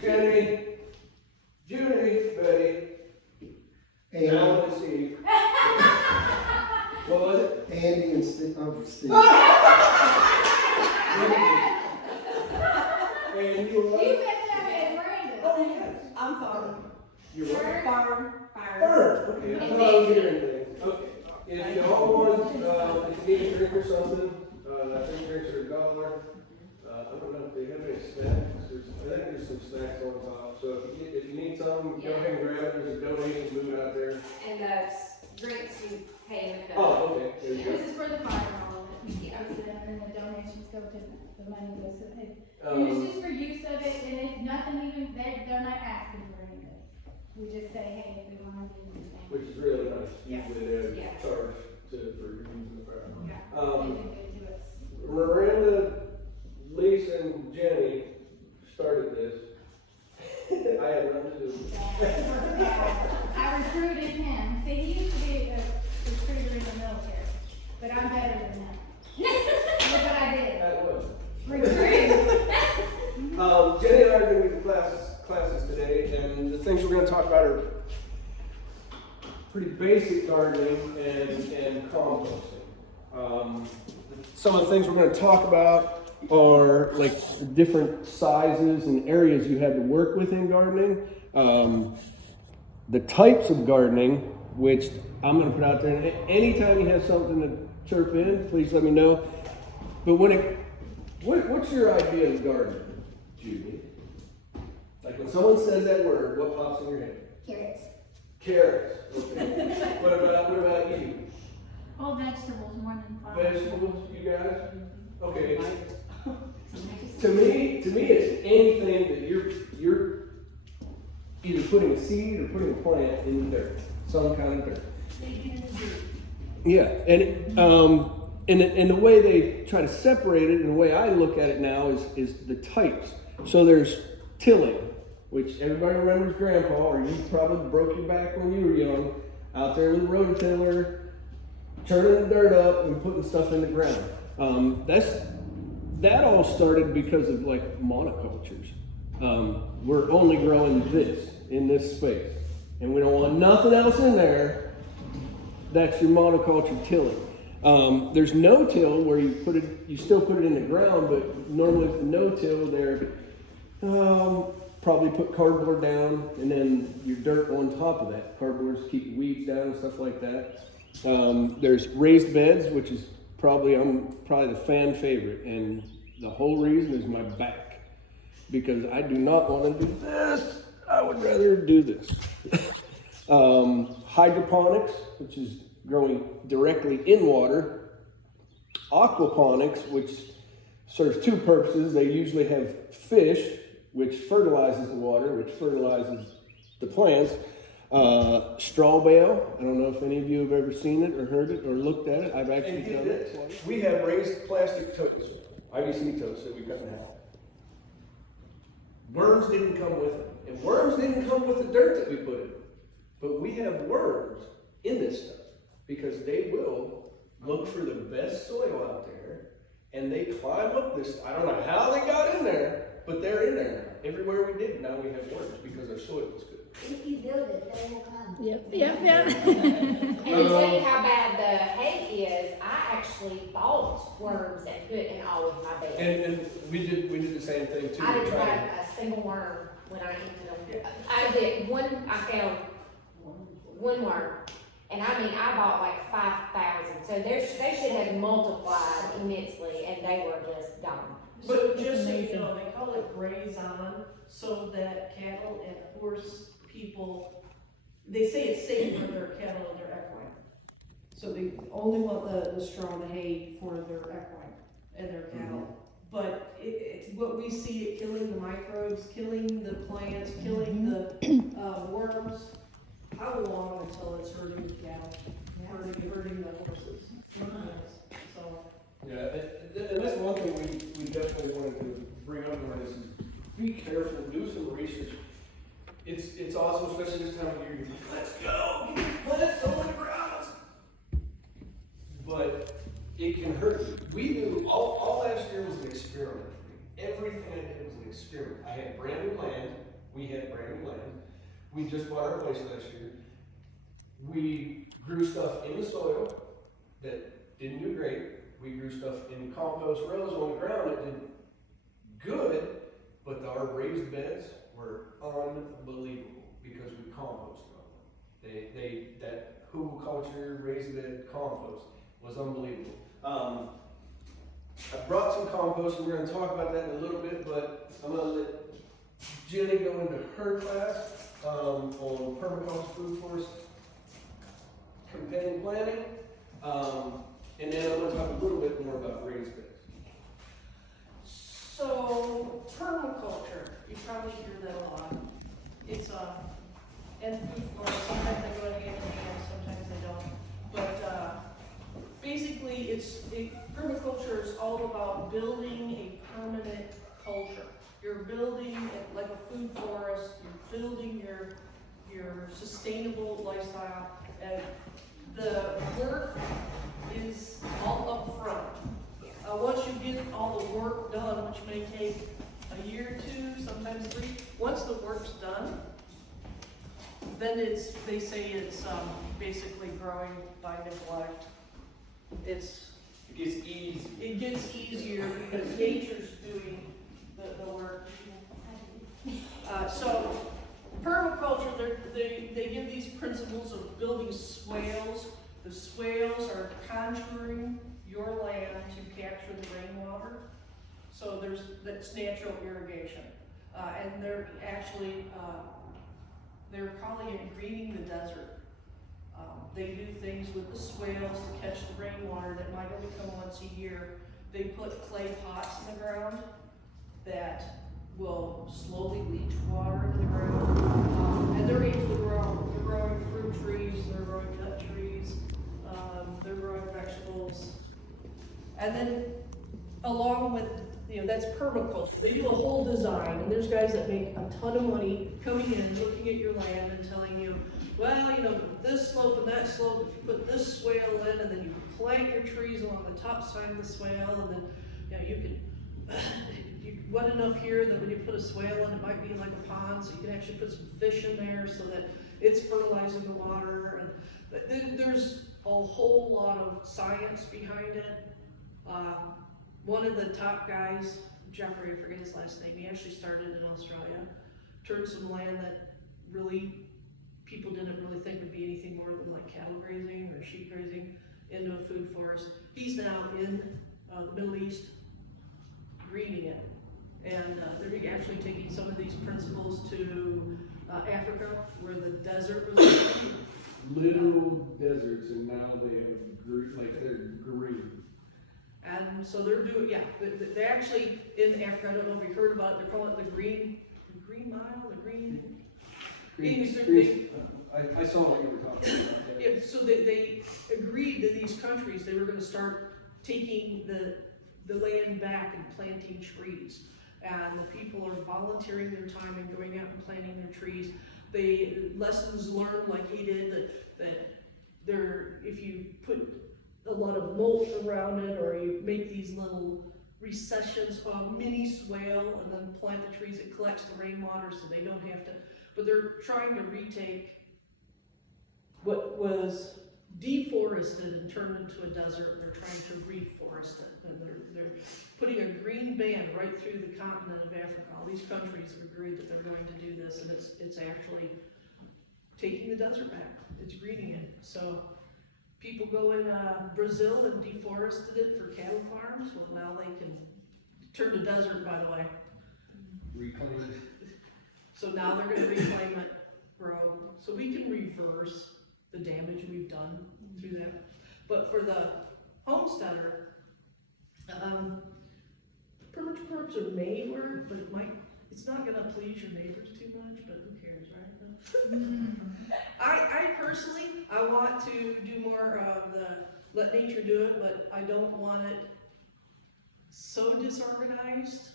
Jenny, Judy, Betty, Alan and Steve. What was it? Andy and Steve. Oh, Steve. And you were You what? met them at Brandon. Oh, yes. I'm farm. You were what? Farm. Fern. Okay, I thought I was hearing things. Okay. If y'all want, if you need a drink or something, I think drinks are $1. I don't know if they have any snacks. I think there's some snacks on top. So if you need something, go ahead and grab it. There's a donation booth out there. And those drinks you pay with the. Oh, okay. There you go. This is for the fire and all of it. Yeah. And the donations go to the money goes to it. And Um, it's just for use of it, and if nothing even, they're not asking for anything. We just say, hey, if we want to do anything. Which is really nice. Yeah. Usually they Yeah. charge for using the fire. Yeah, Um, they've been good to us. Miranda, Lisa, and Jenny started this. I had nothing to do with it. I recruited him. See, he used to be a recruiter in the military, but I'm better than him. Look what I did. That was. Recruiting. Jenny and I are going to be the classes today, and the things we're going to talk about are pretty basic gardening and composting. Some of the things we're going to talk about are like different sizes and areas you had to work with in gardening. The types of gardening, which I'm going to put out there. And anytime you have something to chirp in, please let me know. But what's your idea of gardening, Judy? Like when someone says that word, what pops in your head? Carrots. Carrots. Okay. what about you? All vegetables more than fun. Vegetables, you guys? Okay. To me, it's anything that you're either putting a seed or putting a plant in the dirt, some kind of dirt. Yeah, and the way they try to separate it, and the way I look at it now is the types. So there's tilling, which everybody remembers Grandpa, or you probably broke your back when you were young, out there with a rototiller, turning the dirt up and putting stuff in the ground. That all started because of like monocultures. We're only growing this in this space, and we don't want nothing else in there. That's your monoculture tilling. There's no-till where you still put it in the ground, but normally with the no-till there, probably put cardboard down and then your dirt on top of that. Cardboards keep weeds down and stuff like that. There's raised beds, which is I'm probably the fan favorite, and the whole reason is my back, because I do not want to do this. I would rather do this. Hydroponics, which is growing directly in water. Aquaponics, which serves two purposes. They usually have fish, which fertilizes the water, which fertilizes the plants. Straw bale. I don't know if any of you have ever seen it or heard it or looked at it. I've actually done it. We have raised plastic totes, IBC totes that we cut in half. Worms didn't come with it, and worms didn't come with the dirt that we put in. But we have worms in this stuff because they will look for the best soil out there, and they climb up this. I don't know how they got in there, but they're in there now. Everywhere we dig, now we have worms because our soil is good. If you build it, they will come. Yep. And to tell you how bad the hay is, I actually bought worms and put in all of my beds. And we did the same thing too. I We didn't tried have a single worm when I emptied them. I found one worm. And I bought like 5,000. So they should have multiplied immensely, and they were just gone. But just so you know, they call it graze on, so that cattle and horse people, they say it's safe for their cattle and their equine. So they only want the straw and the hay for their equine and their cattle. But it's what we see, it killing the microbes, killing the plants, killing the worms. How long until it's hurting the cattle, hurting the horses? So. Yeah, and that's one thing we definitely wanted to bring up on this is be careful, do some research. It's awesome, especially this time of year. You're like, let's go, get these plants on the ground. But it can hurt you. We knew all last year was an experiment for me. Everything I did was an experiment. I had brand new land. We had brand new land. We just bought our place last year. We grew stuff in the soil that didn't do great. We grew stuff in compost rows on the ground that did good, but our raised beds were unbelievable because we composted on them. That hugelkultur raised bed compost was unbelievable. I brought some compost, and we're gonna talk about that in a little bit, but I'm gonna let Jenny go into her class, on permaculture, food forest, companion planning, and then I'm gonna talk a little bit more about raised beds. So, permaculture, you probably hear that a lot. It's and food forest, sometimes they go hand in hand, sometimes they don't. But basically, permaculture is all about building a permanent culture. You're building it like a food forest, you're building your sustainable lifestyle, and the work is all up front. Once you get all the work done, which may take a year or two, sometimes 3, once the work's done, then they say it's basically growing by neglect. It gets easy. It gets easier because nature's doing the work. So permaculture, they give these principles of building swales. The swales are contouring your land to capture the rainwater. So that's natural irrigation. And they're actually, they're calling it greening the desert. They do things with the swales to catch the rainwater that might only come once a year. They put clay pots in the ground that will slowly leach water into the ground. And they're able to grow. They're growing fruit trees, they're growing nut trees, they're growing vegetables. And then along with, that's permaculture. They do a whole design, and there's guys that make a ton of money coming in, looking at your land and telling you, well, this slope and that slope, if you put this swale in, and then you plant your trees along the top side of the swale, and then, you can, you wet enough here that when you put a swale in, it might be like a pond, so you can actually put some fish in there so that it's fertilizing the water, and there's a whole lot of science behind it. One of the top guys, Jeffrey, I forget his last name, he actually started in Australia, turned some land that really people didn't really think would be anything more than like cattle grazing or sheep grazing into a food forest. He's now in the Middle East greening it. And they're actually taking some of these principles to Africa, where the desert was. Little deserts, and now they have they're green. And so they're doing, they actually, in Africa, I don't know if you heard about it, they're calling it the green mile, I saw what you were talking about. Yeah, so they agreed to these countries, they were gonna start taking the land back and planting trees. And the people are volunteering their time and going out and planting their trees. Lessons learned, like he did, that if you put a lot of mulch around it, or you make these little recessions, mini swale, and then plant the trees, it collects the rainwater so they don't have to, but they're trying to retake what was deforested and turned into a desert, and they're trying to reforest it, and they're putting a green band right through the continent of Africa. All these countries have agreed that they're going to do this, and it's actually taking the desert back. It's greening it. So people go in Brazil and deforested it for cattle farms. Well, now they can turn to desert, by the way. Reclaim it. So now they're going to reclaim it, grow. So we can reverse the damage we've done through that. But for the homesteader, permaculture may work, but it's not going to please your neighbors too much, but who cares, right? I personally, I want to do more of the let nature do it, but I don't want it so disorganized,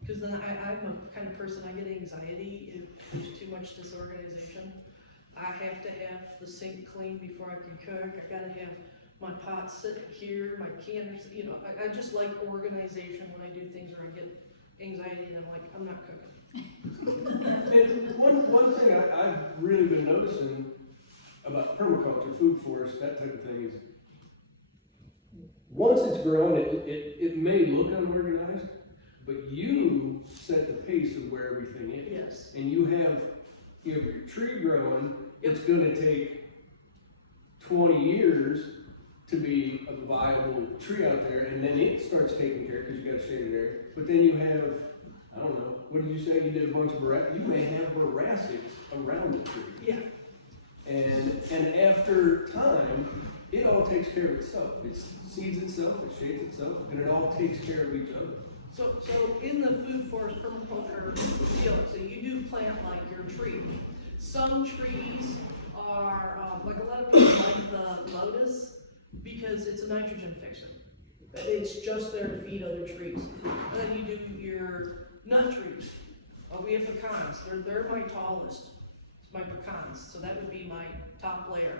because then I'm a kind of person, I get anxiety if there's too much disorganization. I have to have the sink clean before I can cook. I gotta have my pots sitting here, my canners, I just like organization when I do things, or I anxiety, and I'm like, I'm not cooking. And one thing I've really been noticing about permaculture, food forest, that type of thing is, once it's grown, it may look unorganized, but you set the pace of where everything is. Yes. And you have your tree growing, it's gonna take 20 years to be a viable tree out there, and then it starts taking care, because you got a shaded area. But then you have, I don't know, what did you say, you did a bunch of you may have boracics around the tree. Yeah. And after time, it all takes care of itself. It seeds itself, it shades itself, and it all takes care of each other. So in the food forest permaculture deal, so you do plant like your tree. Some trees are, like a lot of people like the lotus because it's a nitrogen fixer. It's just there to feed other trees. And then you do your nut trees. We have pecans, they're my tallest, it's my pecans, so that would be my top layer.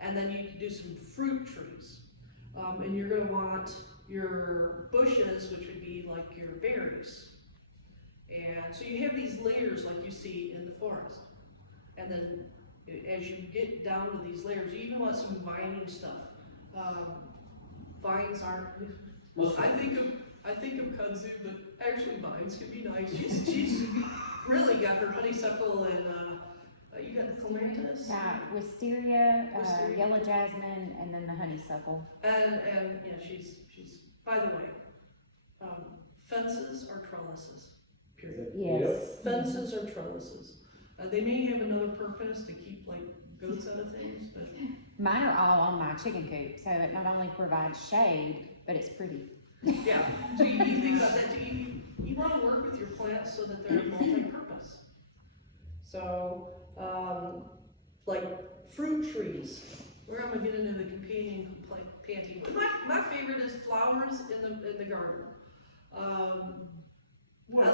And then you can do some fruit trees. And you're gonna want your bushes, which would be like your berries. And so you have these layers like you see in the forest. And then as you get down to these layers, you even want some vining stuff. Vines aren't, I think of kudzu, but actually vines can be nice. She's really got her honeysuckle and, you got the clematis? Wisteria, Wisteria. yellow jasmine, and then the honeysuckle. And yeah, she's, by the way, fences are trellises, period. Yes. Fences are trellises. They may have another purpose to keep like goats out of things, but. Mine are all on my chicken coop, so it not only provides shade, but it's pretty. Yeah, so you think about that, you want to work with your plants so that they're multi-purpose. So, like fruit trees, we're gonna get into the companion planting. My favorite is flowers in the garden.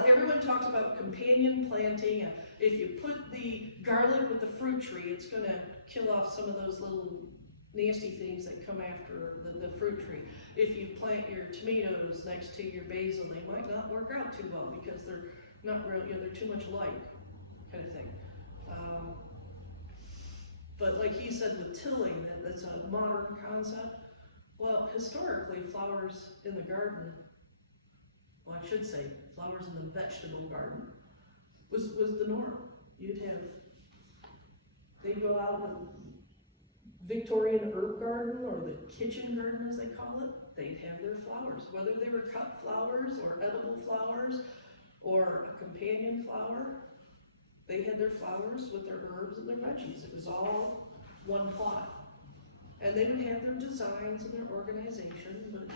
Everyone talks about companion planting. If you put the garlic with the fruit tree, it's gonna kill off some of those little nasty things that come after the fruit tree. If you plant your tomatoes next to your basil, they might not work out too well because they're not real, they're too much alike, kind of thing. But like he said with tilling, that's a modern concept. Well, historically, flowers in the garden, well, I should say flowers in the vegetable garden, was the norm. You'd have, they'd go out in the Victorian herb garden or the kitchen garden as they call it, they'd have their flowers, whether they were cut flowers or edible flowers or a companion flower. They had their flowers with their herbs and their veggies. It was all one plot. And they would have their designs and their organization, but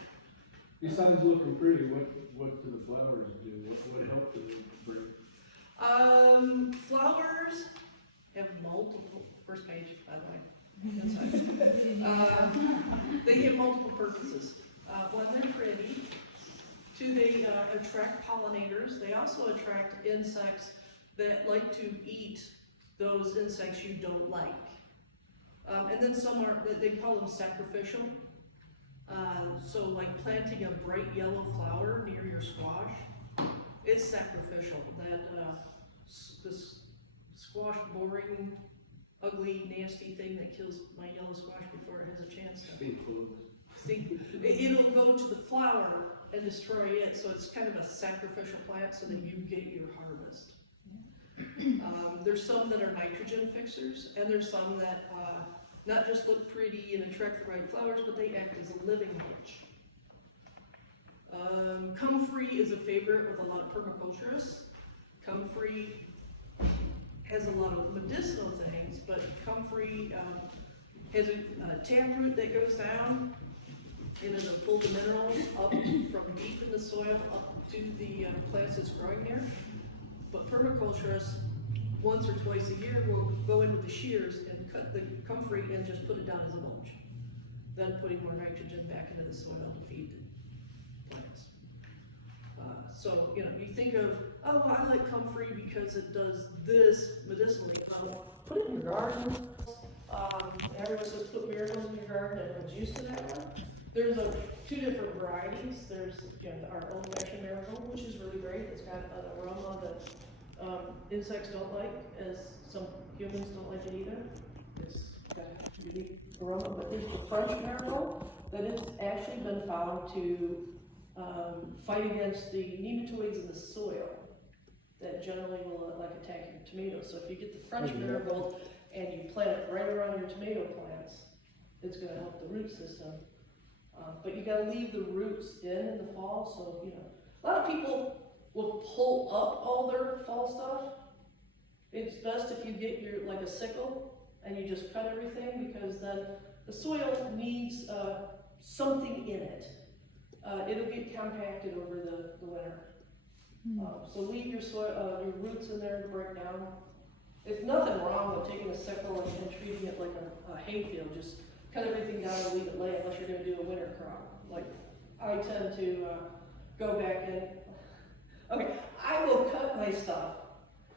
Besides looking pretty, what do the flowers do? What help do they bring? flowers have multiple, first page, by the way, inside. They have multiple purposes. One, they're pretty. Two, they attract pollinators. They also attract insects that like to eat those insects you don't like. And then some are, they call them sacrificial. So like planting a bright yellow flower near your squash, it's sacrificial. That this squash, boring, ugly, nasty thing that kills my yellow squash before it has a chance to. It'll go to the flower and destroy it, so it's kind of a sacrificial plant so that you get your harvest. There's some that are nitrogen fixers, and there's some that not just look pretty and attract the right flowers, but they act as a living mulch. Comfrey is a favorite with a lot of permaculturists. Comfrey has a lot of medicinal things, but comfrey has a taproot that goes down, and it'll pull the minerals up from deep in the soil up to the plants it's growing there. But permaculturists, once or twice a year, will go into the shears and cut the comfrey and just put it down as a mulch. Then putting more nitrogen back into the soil to feed plants. So, you know, you think of, oh, I like comfrey because it does this medicinally. Put it in your garden. Everyone says put miracles in your garden, everyone's used to that one. There's two different varieties. There's, our old fashioned marigold, which is really great. It's got an aroma that insects don't like, as some humans don't like it either. It's got a unique aroma, but there's the French marigold that has actually been found to fight against the nematoids in the soil that generally will attack your tomatoes. So if you get the French marigold and you plant it right around your tomato plants, it's going to help the root system. But you got to leave the roots in the fall. So a lot of people will pull up all their fall stuff. It's best if you get a sickle and you just cut everything, because then the soil needs something in it. It'll get compacted over the winter. So leave your soil, your roots in there to break down. There's nothing wrong with taking a sickle and treating it like a hayfield. Just cut everything down and leave it lay, unless you're going to do a winter crop. Like I tend to go back in. Okay, I will cut my stuff,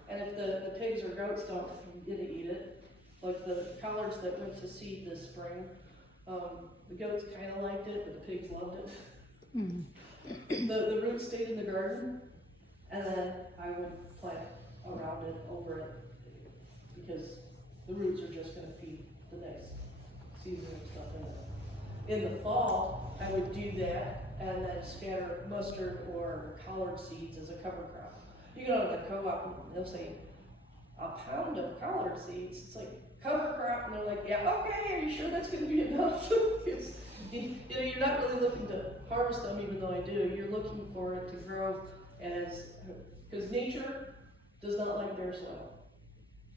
and if the pigs or goats don't get to eat it, like the collards that went to seed this spring, the goats kind of liked it, but the pigs loved it. The roots stayed in the garden, and then I would plant around it, over it, because the roots are just going to feed the next season of stuff in it. In the fall, I would do that, and then scatter mustard or collard seeds as a cover crop. You go to the co-op, and they'll say, a pound of collard seeds. It's like, cover crop, and they're like, yeah, okay, are you sure that's going to be enough? You're not really looking to harvest them, even though I do. You're looking for it to grow because nature does not like bare soil.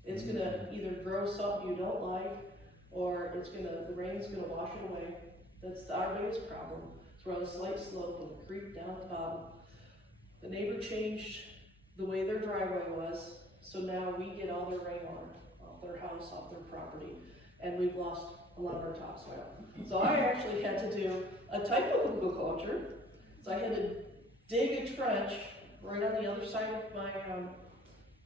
It's going to either grow something you don't like, or the rain's going to wash it away. That's our biggest problem. We're on a slight slope with a creek down at the bottom. The neighbor changed the way their driveway was, so now we get all their rainwater off their house, off their property, and we've lost a lot of our topsoil. So I actually had to do a type of hugelkultur. So I had to dig a trench right on the other side of my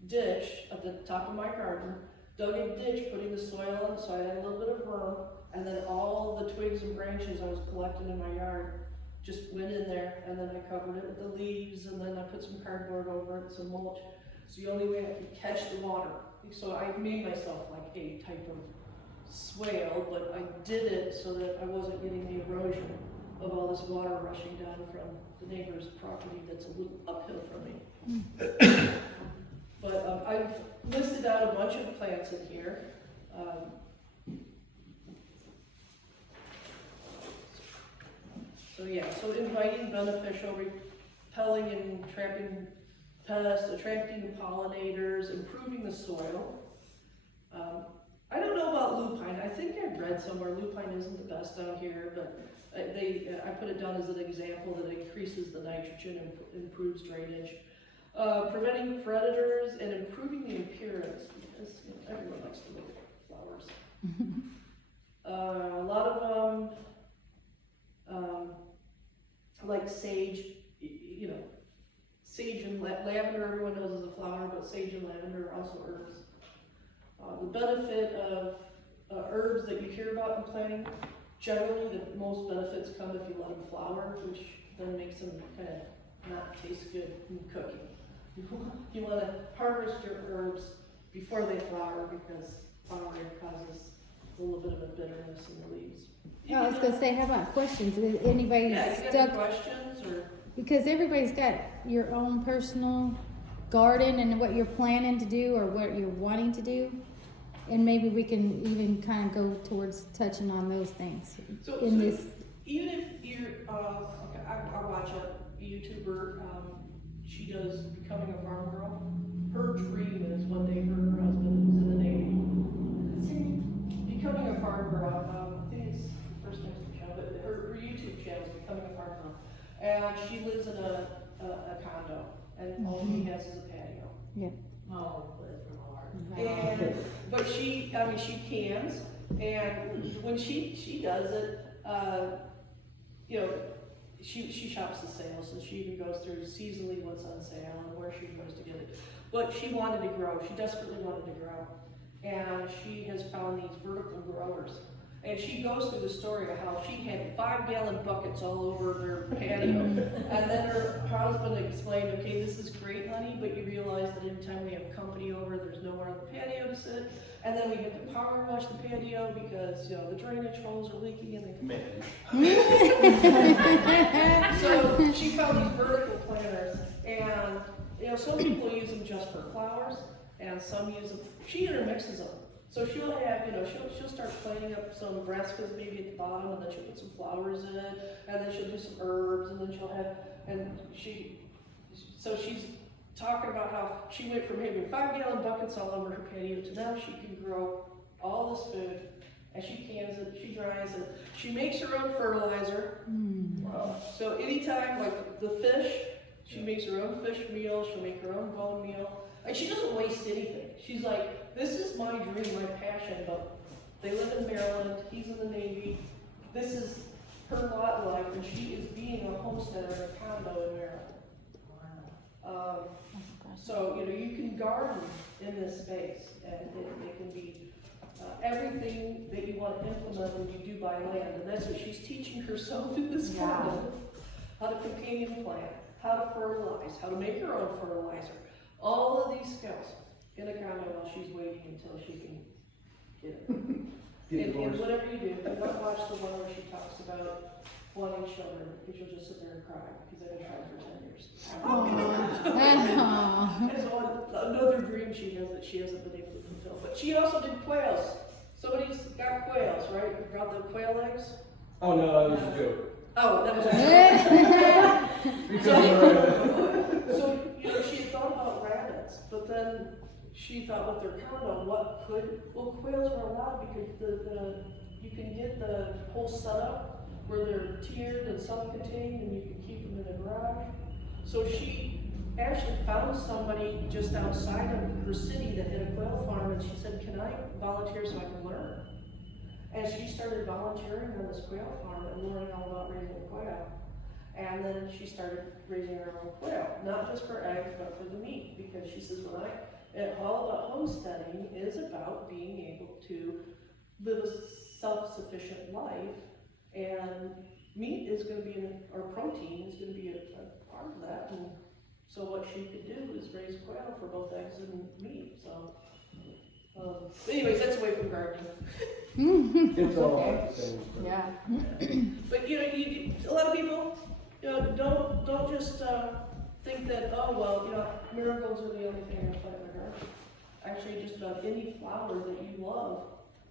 ditch at the top of my garden, dug a ditch, putting the soil on, so I had a little bit of berm, and then all the twigs and branches I was collecting in my yard just went in there, and then I covered it with the leaves, and then I put some cardboard over it, some mulch. It's the only way I could catch the water. So I made myself like a type of swale, but I did it so that I wasn't getting the erosion of all this water rushing down from the neighbor's property that's a little uphill from me. But I've listed out a bunch of plants in here. So inviting, beneficial, repelling and trapping pests, attracting pollinators, improving the soil. I don't know about lupine. I think I've read somewhere lupine isn't the best out here, but I put it down as an example that it increases the nitrogen and improves drainage. Preventing predators and improving the appearance, because everyone likes to look at flowers. A lot of like sage, sage and lavender, everyone knows is a flower, but sage and lavender are also herbs. The benefit of herbs that you hear about in planting, generally the most benefits come if you let them flower, which then makes them kind of not taste good in cooking. You want to harvest your herbs before they flower, because flowering causes a little bit of a bitterness in the leaves. I was gonna say, how about questions? Is anybody Yeah, you got stuck? any questions or? Because everybody's got your own personal garden and what you're planning to do or what you're wanting to do. And maybe we can even kind of go towards touching on those things this. Even if you're, okay, I watch a YouTuber, she does Becoming a Farm Girl. Her dream is one day her and her husband, who's in the Navy. Becoming a Farm Girl, I think it's the first name of the channel, but her YouTube channel is Becoming a Farm Girl. And she lives in a condo, and all she has is a patio. Yeah. Oh, bless her heart. And, but she cans, and when she does it, she shops the sales, and she even goes through seasonally what's on sale and where she goes to get it. But she wanted to grow, she desperately wanted to grow, and she has found these vertical growers. And she goes through the story of how she had 5-gallon buckets all over her patio. And then her husband explained, okay, this is great, honey, but you realize that anytime we have company over, there's nowhere on the patio to sit. And then we had to power wash the patio because, you know, the drainage holes are leaking and so she found these vertical planters, and, you know, some people use them just for flowers, and some use them, she intermixes them. So she'll have, you know, she'll start planting up some brassicas maybe at the bottom, and then she'll put some flowers in it, and then she'll do some herbs, and then she'll have, so she's talking about how she went from having 5-gallon buckets all over her patio to now she can grow all this food, and she cans it, she dries it, she makes her own fertilizer. Wow. So anytime, like the fish, she makes her own fish meal, she'll make her own bone meal. Like, she doesn't waste anything. She's like, this is my dream, my passion, but they live in Maryland, he's in the Navy. This is her lot in life, and she is being a homesteader in a condo in Maryland. So, you know, you can garden in this space, and it can be everything that you want to implement when you do buy land, and that's what she's teaching herself in this condo. How to companion plant, how to fertilize, how to make her own fertilizer. All of these skills in a condo while she's waiting until she can get it. And whatever you do not watch the one where she talks about wanting children, because you'll just sit there and cry, because I've been trying for 10 years. That's another dream she has that she hasn't been able to fulfill. But she also did quails. Somebody's got quails, right? You got the quail eggs? Oh no, that was a joke. Oh, that was a Because so, you know, she had thought about rabbits, but then she thought with their condo, well, quails were allowed because you can get the whole setup where they're tiered and self-contained, and you can keep them in a garage. So she actually found somebody just outside of her city that had a quail farm, and she said, can I volunteer so I can learn? And she started volunteering on this quail farm and learning all about raising a quail. And then she started raising her own quail, not just for eggs, but for the meat, because she says, all about homesteading is about being able to live a self-sufficient life, and meat is going to be, or protein is going to be a part of that. And so what she could do is raise quail for both eggs and meat. So, anyways, that's away from gardening. it's all about the same. Yeah. But you know, a lot of people, you know, don't just think that, oh well, you know, marigolds are the only thing I plant in my garden. Actually, just about any flower that you love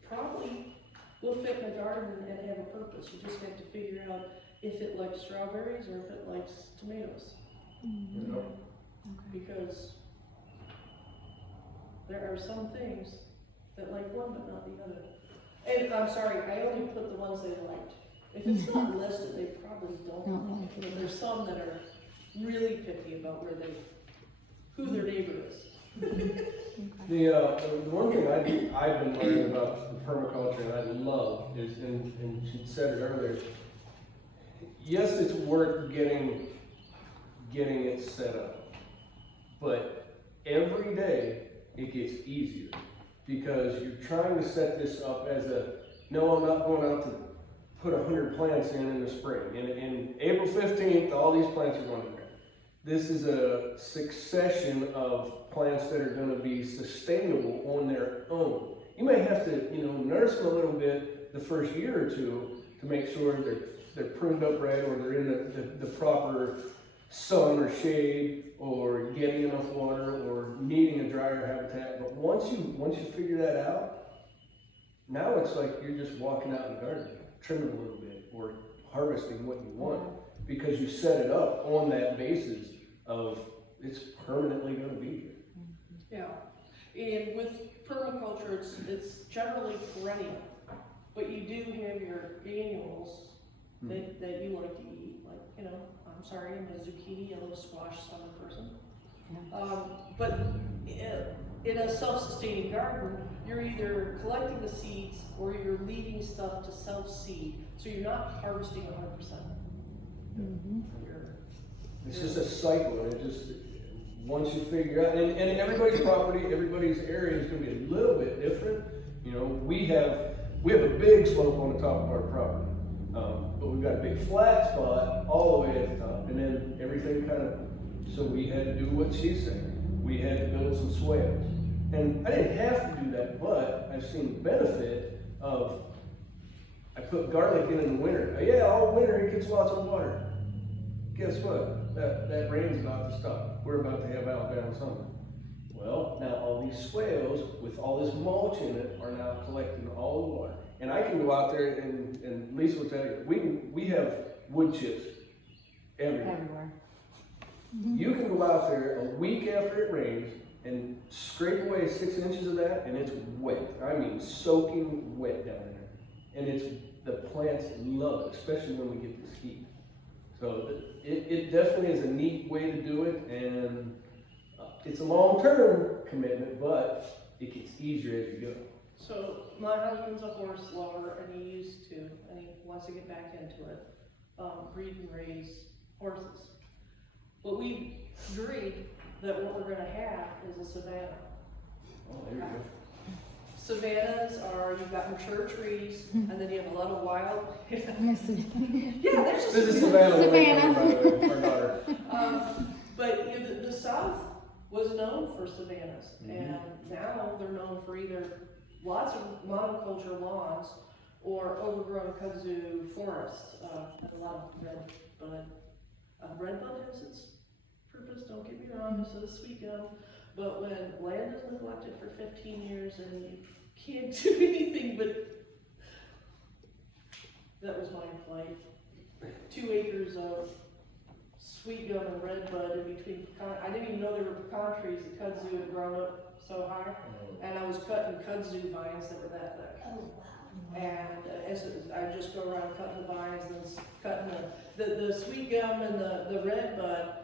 probably will fit in a garden and have a purpose. You just have to figure out if it likes strawberries or if it likes tomatoes. You know? Because there are some things that like one but not the other. And I'm sorry, I only put the ones they liked. If it's not listed, they probably don't like it. But there's some that are really picky about who their neighbor is. The one thing I've been learning about the permaculture and I love is, and she said it earlier, yes, it's worth getting it set up, but every day it gets easier because you're trying to set this up as no, I'm not going out to put 100 plants in the spring. In April 15th, all these plants are going in there. This is a succession of plants that are going to be sustainable on their own. You may have to, nurse them a little bit the first year or two to make sure they're pruned up right, or they're in the proper sun or shade, or getting enough water, or needing a drier habitat. But once you figure that out, now it's like you're just walking out in the garden, trimming a little bit, or harvesting what you want, because you set it up on that basis of it's permanently going to be here. Yeah, and with permaculture, it's generally perennial, but you do have your annuals that you like to eat, like, I'm sorry, I'm a zucchini, I love squash, summer person. But in a self-sustaining garden, you're either collecting the seeds or you're leaving stuff to self-seed, so you're not harvesting 100%. It's just a cycle, and once you figure out, and everybody's property, everybody's area is going to be a little bit different. We have we have a big slope on the top of our property. But we've got a big flat spot all the way at the top, and then everything kind of, so we had to do what she's saying. We had to build some swales. And I didn't have to do that, but I've seen the benefit of, I put garlic in the winter. Yeah, all winter it gets lots of water. Guess what? That rain's about to stop. We're about to have Alabama summer. Well, now all these swales with all this mulch in it are now collecting all the water. And I can go out there and Lisa will tell you, we have wood chips everywhere. Everywhere. You can go out there a week after it rains and scrape away 6 inches of that, and it's wet. I mean, soaking wet down there. And the plants love it, especially when we get this heat. So it definitely is a neat way to do it, and it's a long-term commitment, but it gets easier as you go. So my husband's a horse lover, and he used to, and he wants to get back into it, breed and raise horses. But we agreed that what we're gonna have is a savanna. Oh, there you go. Savannas are, you've got mature trees, and then you have a lot of wild. Yeah, there's a This is savanna. Savannah. Savannah. By the way, our daughter. But you know, the South was known for savannas, and now they're known for either lots of monoculture lawns or overgrown kudzu forests. A lot of red bud. Red bud has its purpose, don't get me wrong, so does sweet gum. But when land is neglected for 15 years and you can't do anything but, that was my plight. 2 acres of sweet gum and red bud in between pecan. I didn't even know there were pecan trees. The kudzu had grown up so high, and I was cutting kudzu vines that were that thick. And as I just go around cutting the vines and cutting the sweet gum and the red bud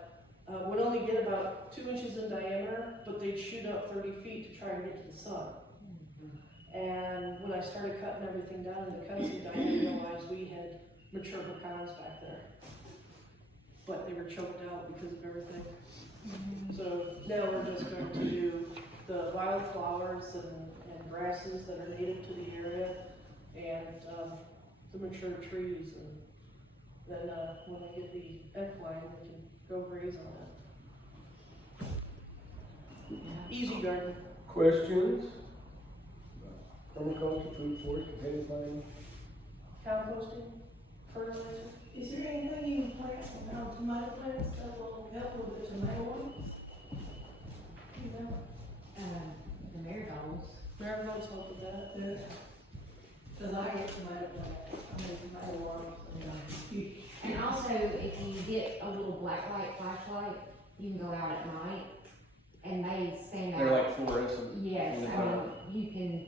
would only get about 2 inches in diameter, but they'd shoot up 30 feet to try and get to the sun. And when I started cutting everything down in the kudzu, I realized we had mature pecans back there. But they were choked out because of everything. So now we're just going to do the wildflowers and grasses that are native to the area, and the mature trees, and then when we get the equine, we can go graze on it. Easy garden. Questions? Permaculture, food forest, companion planting? Composting, fertilizer. Is there anything you can plant, tomato plants that will help with the tomato ones? The marigolds. Marigolds help with that. Yeah. Cause I get tomato plants, tomato ones, And also, if you get a little black light flashlight, you can go out at night, and they stand out. They're like fluorescent. Yes, in the I dark. mean, you can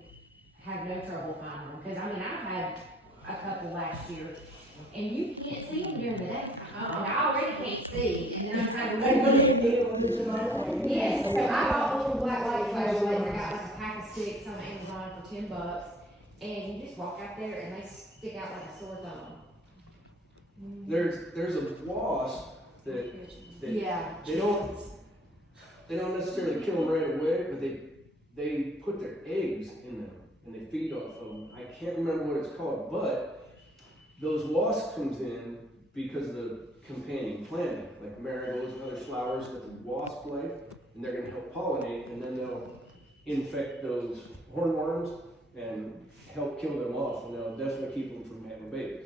have no trouble finding them, because I mean, I've had a couple last year, and you can't see them during the day. And I already can't see, and then I'm trying to. I really deal with the tomato. Yes, so I bought little black light flashlights, I got like a pack of sticks on Amazon for $10, and you just walk out there and they stick out like a sore thumb. There's a wasp that Yeah. they don't necessarily kill them right away, but they put their eggs in them and they feed off of them. I can't remember what it's called, but those wasps comes in because of the companion planting, like marigolds and other flowers that the wasp like, and they're gonna help pollinate, and then they'll infect those hornworms and help kill them off, and they'll definitely keep them from having babies.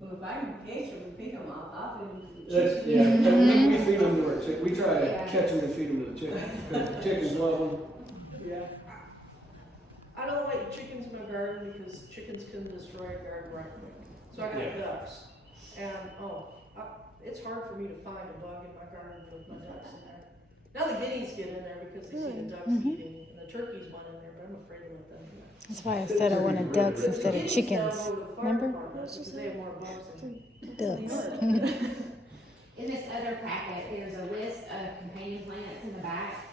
Well, if I can catch them and feed them, I'll feed them to the That's, chickens. yeah, and we feed them to our chickens. We try to Yeah. catch them and feed them to the chickens, because the chickens love them. Yeah. I don't like chickens in my garden because chickens can destroy a garden right quick. So I got Yeah. ducks, and it's hard for me to find a bug in my garden with my ducks in there. Now the guineas get in there because they see the ducks eating, and the turkeys went in there, but I'm afraid to let them do that. That's why I said I wanted ducks instead of Guineas chickens. now go to the fire Remember? department because they have more bugs than Ducks. In this other packet, there's a list of companion plants in the back,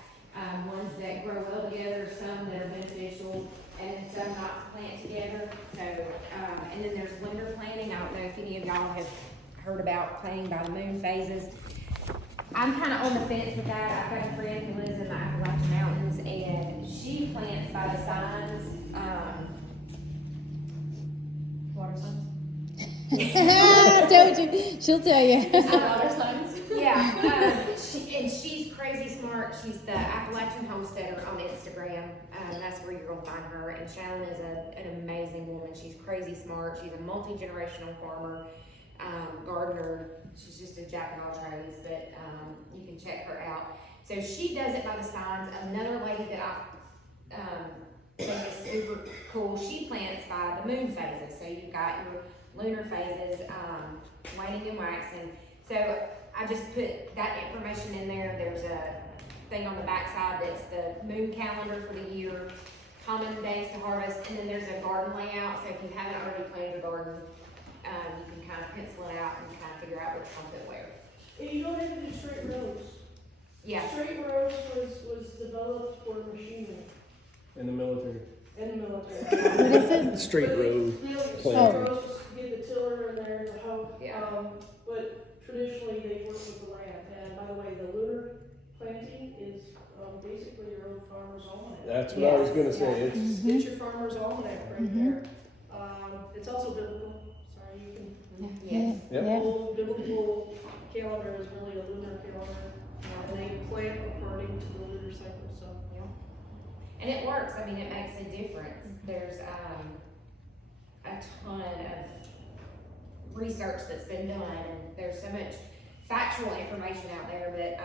ones that grow well together, some that are beneficial, and some not to plant together. So, and then there's winter planting. I don't know if any of y'all have heard about planting by the moon phases. I'm kind of on the fence with that. I've got a friend who lives in the Appalachian Mountains, and she plants by the signs. signs? I told you, she'll tell you. Is there dollar signs? Yeah, and she's crazy smart. She's the Appalachian Homesteader on Instagram. That's where you're gonna find her. And Shannon is an amazing woman. She's crazy smart. She's a multi-generational farmer, gardener. She's just a jack of all trades, but you can check her out. So she does it by the signs. Another lady that I think is super cool, she plants by the moon phases. So you've got your lunar phases, waning and waxing. So I just put that information in there. There's a thing on the backside that's the moon calendar for the year, common days to harvest, and then there's a garden layout. So if you haven't already planted your garden, you can kind of pencil it out and kind of figure out which one to where. And you don't have to do straight rows. Yeah. Straight rows was developed for machinery In the military. and the military. What is it? Straight But row really, straight planting. rows, get the tiller in there, the hoe. Yeah. But traditionally, they work with the land. And by the way, the lunar planting is basically your own farmer's almanac. That's what I was gonna say. Yeah. It's It's your farmer's almanac right Mhm. there. It's also biblical. Sorry, you can. Yes. Yep. Yeah. Whole biblical calendar is really a lunar calendar, and they plant according to the lunar cycle. So. And it works. I mean, it makes a difference. There's a ton of research that's been done, and there's so much factual information out there. But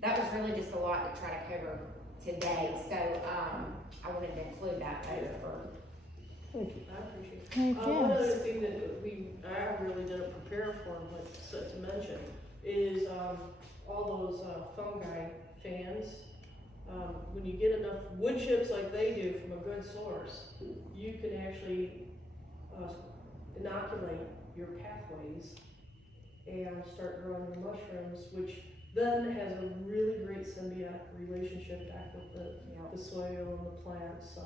that was really just a lot to try to cover today. So I wanted to include that there for. I appreciate it. Heck One other yes. thing that I really didn't prepare for, but to mention, is all those fungi fans. When you get enough wood chips like they do from a good source, you can actually inoculate your pathways and start growing your mushrooms, which then has a really great symbiotic relationship back with the soil and the plants. So,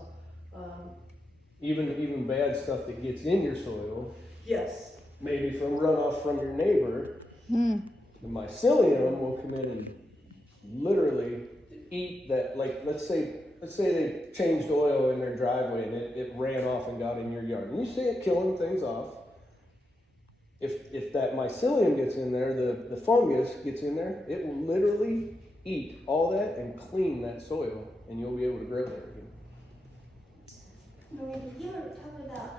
even bad stuff that gets in your soil, yes. maybe from runoff from your neighbor, Hmm. the mycelium will come in and literally eat that. Like let's say they changed oil in their driveway and it ran off and got in your yard. And you see it killing things off. If that mycelium gets in there, the fungus gets in there, it will literally eat all that and clean that soil, and you'll be able to grow there again. Miranda, you were talking about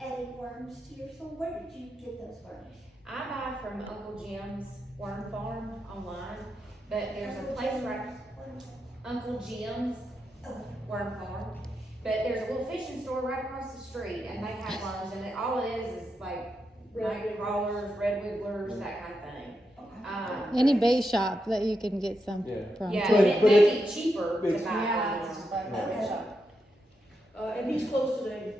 adding worms to your soil. Where did you get those worms? I buy from Uncle Jim's Worm Farm online, but there's a place right, Uncle Jim's Worm Farm. But there's a little fishing store right across the street, and they have worms, and all it is like night crawlers, red wigglers, that kind of thing. Any bait shop that you can get some Yeah. from. Yeah, too. and it But may be cheaper to it's- buy Yeah, from it's them. just like a big shop. And he's closed today.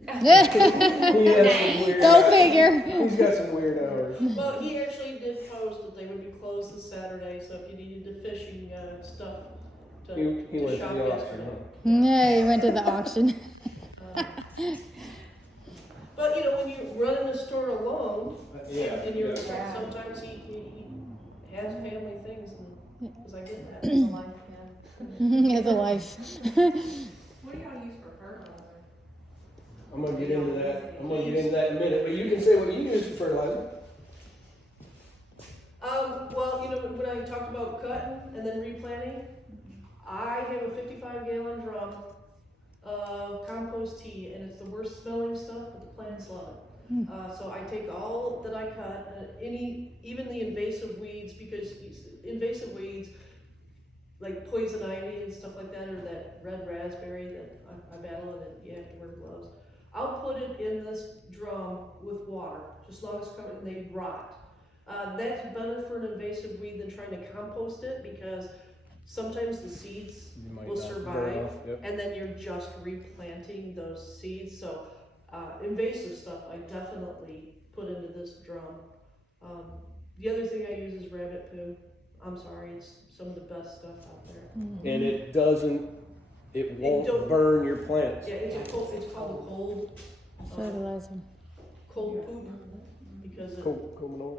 He has some weird. Go figure. He's got some weird hours. Well, he actually did post that they would be closed this Saturday, so if you needed the fishing stuff He to went to shop the auction, yesterday. huh? Yeah, he went to the auction. But you know, when you run in the store alone, Yeah. and you're, Yeah. sometimes he has family things, and, cause I get that. It's a life, yeah. He has a life. What do y'all use for fertilizer? I'm gonna get into that. I'm gonna get into that in a minute. But you can say what you use for fertilizer. Well, you know, when I talked about cutting and then replanting, I have a 55-gallon drum of compost tea, and it's the worst smelling stuff, but the plants love it. So I take all that I cut, even the invasive weeds, because invasive weeds, like poison ivy and stuff like that, or that red raspberry that I battle and you have to wear gloves. I'll put it in this drum with water, just as long as it's covered, and they rot. That's better for an invasive weed than trying to compost it, because sometimes the seeds You might will not survive, burn off, yep. and then you're just replanting those seeds. So invasive stuff I definitely put into this drum. The other thing I use is rabbit poo. I'm sorry, it's some of the best stuff out there. And it won't don't- burn your plants. Yeah, it's called a Fertilizer. cold poop, because it, Cool manure.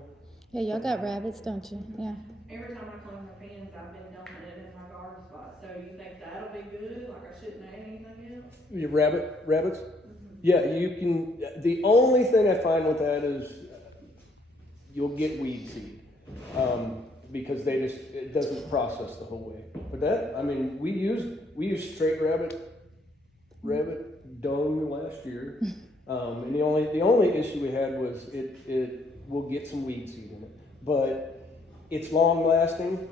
Yeah, y'all got rabbits, don't you? Yeah. Every time I clean my pens, I've been dumping it in my garden spot, so you think that'll be good, like I shouldn't add anything else? Your rabbits? Yeah, you can, the only thing I find with that is you'll get weed seed. Because it doesn't process the whole way. But that, I mean, we used straight rabbit dung last year. And the only issue we had was it will get some weed seed in it. But it's long lasting.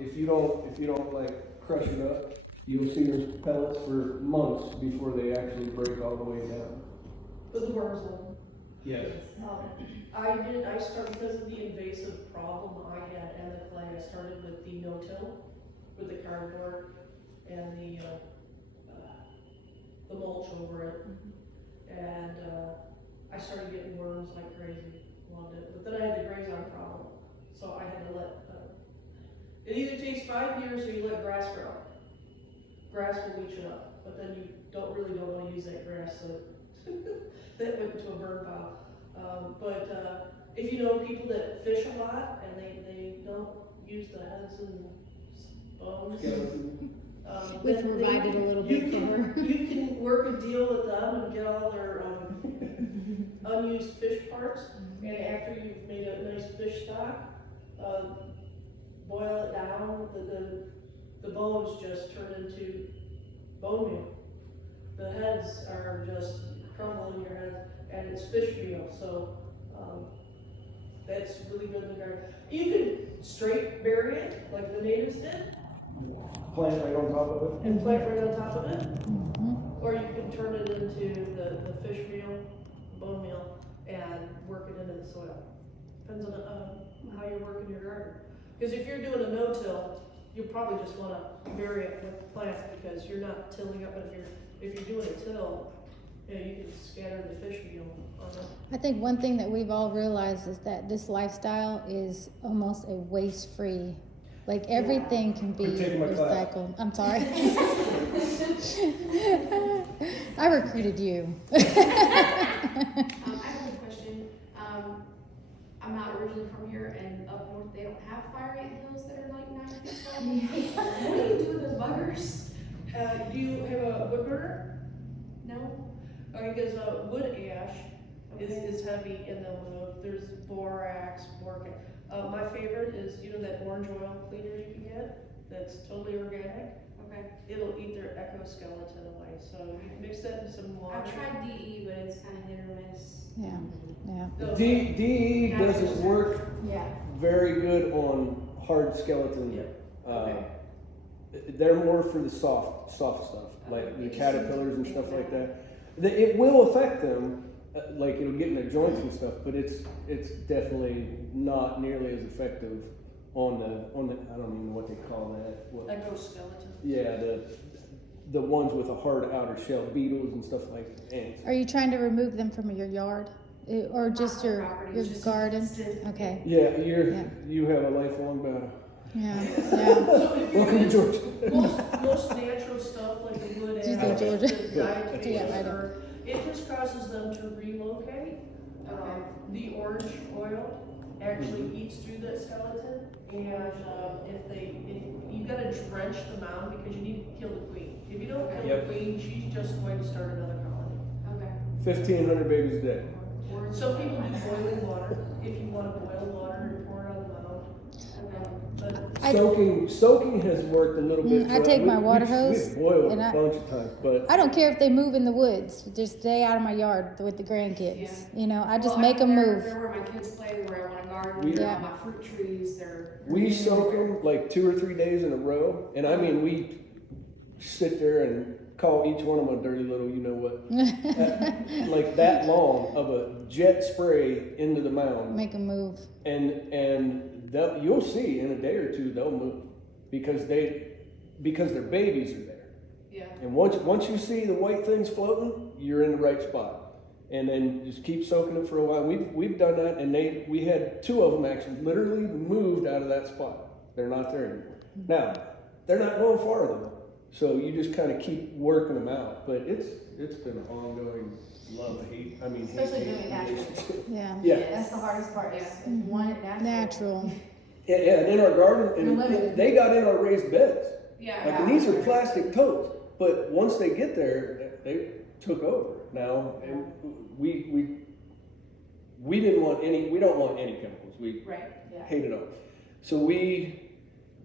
If you don't like crush it up, you'll see there's pellets for months before they actually break all the way down. But the worms will. Yes. I started because of the invasive problem I had and the clay. I started with the no-till, with the cardboard and the mulch over it. And I started getting worms like crazy. Loved it. But then I had the grazon problem. So I had to let, it either takes 5 years or you let grass grow. Grass will leach it up, but then you don't want to use that grass, so that went into a burn pile. But if you know people that fish a lot and they don't use the heads and bones, We then provided a little bit for her. You can work a deal with them and get all their unused fish parts, and after you've made a nice fish stock, boil it down. The bones just turn into bone meal. The heads are just crumble in your head, and it's fish meal. So that's really good in the garden. You can straight bury it like the natives did, Plant right on top of it. and plant right on top of it, or you can turn it into the fish meal, bone meal, and work it into the soil. Depends on how you're working your garden. Because if you're doing a no-till, you probably just want to bury it with plants because you're not tilling up. But if you're doing a till, you can scatter the fish meal on it. I think one thing that we've all realized is that this lifestyle is almost a waste-free. Like everything can be You're taking my class. recycled. I'm sorry. I recruited you. I have a question. I'm not originally from here, and up north they don't have fire ant hills that are like 9 feet tall. What do you do with those buggers? Do you have a wood burner? No. Because wood ash is heavy and they'll move. There's borax, borca. My favorite is, that orange oil cleaner you can get that's totally organic. Okay. It'll eat their exoskeleton away. So you mix that in some water. I've tried DE, but it's kind of hit or miss. Yeah. DE doesn't work Yeah. very good on hard skeleton. Okay. They're more for the soft stuff, like the caterpillars and stuff like that. It will affect them, like it'll get in their joints and stuff, but it's definitely not nearly as effective on the I don't even know what they call that. Exoskeleton. Yeah, the ones with a hard outer shell, beetles and stuff like ants. Are you trying to remove them from your yard, or just your property, your just garden? instant. Okay. Yeah, Yeah. you have a lifelong battle. Yeah. So if Welcome to Georgia. most natural stuff like the wood Did you ash, say Georgia? the diatomaceous Yeah, I know. earth, it just causes them to relocate. The orange oil actually eats through that skeleton, and if you gotta drench the mound because you need to kill the queen. If you don't kill Yep. the queen, she's just going to start another colony. Okay. 1,500 babies a day. Some people do boiling water, if you wanna boil water and pour it on the mound. But Soaking has worked a little bit. I for- take my we- water we've hose boiled and a I- bunch of times, but I don't care if they move in the woods. Just stay out of my yard with the grandkids. I just make them move. They're where my kids play, where I want to garden, We- they're Yeah. on my fruit trees, they're. we soak them like 2 or 3 days in a row, and I mean we sit there and call each one of them a dirty little, you know what, like that long of a jet spray into the mound, Make them move. and you'll see in a day or two they'll move because their babies are there. Yeah. And once you see the white things floating, you're in the right spot. And then just keep soaking it for a while. We've done that, and we had 2 of them actually literally moved out of that spot. They're not there anymore. Now, they're not going far though, so you just kind of keep working them out. But it's been an ongoing love-hate. I mean, Especially hate doing it naturally. relationship. Yeah. Yeah. That's the hardest part, is if you want it natural. Natural. Yeah, and in our garden, You're limited. and they got in our raised beds. Yeah. Like, and these are plastic totes, but once they get there, they took over. now, and we didn't want any, we don't want any chemicals. We Right, yeah. hate it all. So we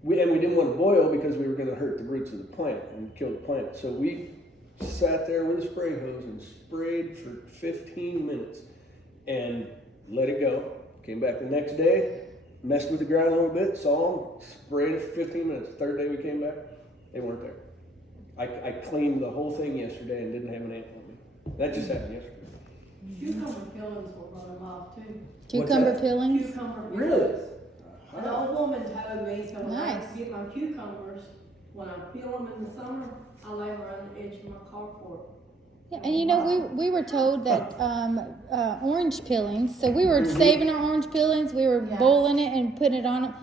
didn't want to boil because we were going to hurt the roots of the plant and kill the plant. So we sat there with a spray hose and sprayed for 15 minutes and let it go. Came back the next day, messed with the ground a little bit, saw them, sprayed it for 15 minutes. Third day we came back, they weren't there. I cleaned the whole thing yesterday and didn't have an ant on me. That just happened yesterday. Cucumber peelings will run them off too. Cucumber that? peelings? Cucumber Really? peelings. An old woman told me, so when I Nice. get my cucumbers, when I peel them in the summer, I lay them around the edge of my carport. Yeah, and you know, we were told that orange peelings, so we were saving our orange peelings, we were Yeah. boiling it and putting it on them.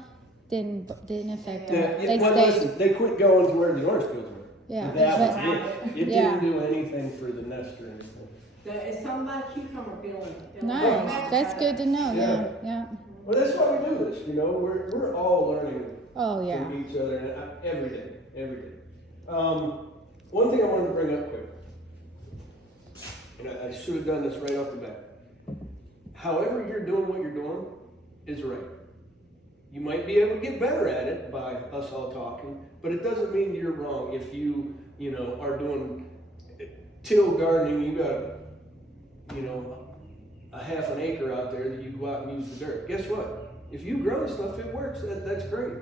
Didn't affect them. They Well, stayed. listen, they quit going to where the orange peels were. Yeah, That but- was it. It Yeah. didn't do anything for the nest or anything. There is some by cucumber peeling. Nice, that's good to know, yeah, yeah. Well, that's why we do this, you know, we're all learning Oh, yeah. from each other and every day. One thing I wanted to bring up quick, and I should have done this right off the bat. However you're doing what you're doing is right. You might be able to get better at it by us all talking, but it doesn't mean you're wrong if you know, are doing till gardening. You got, you know, a half an acre out there that you go out and use the dirt. Guess what? If you grow stuff, it works. That's great.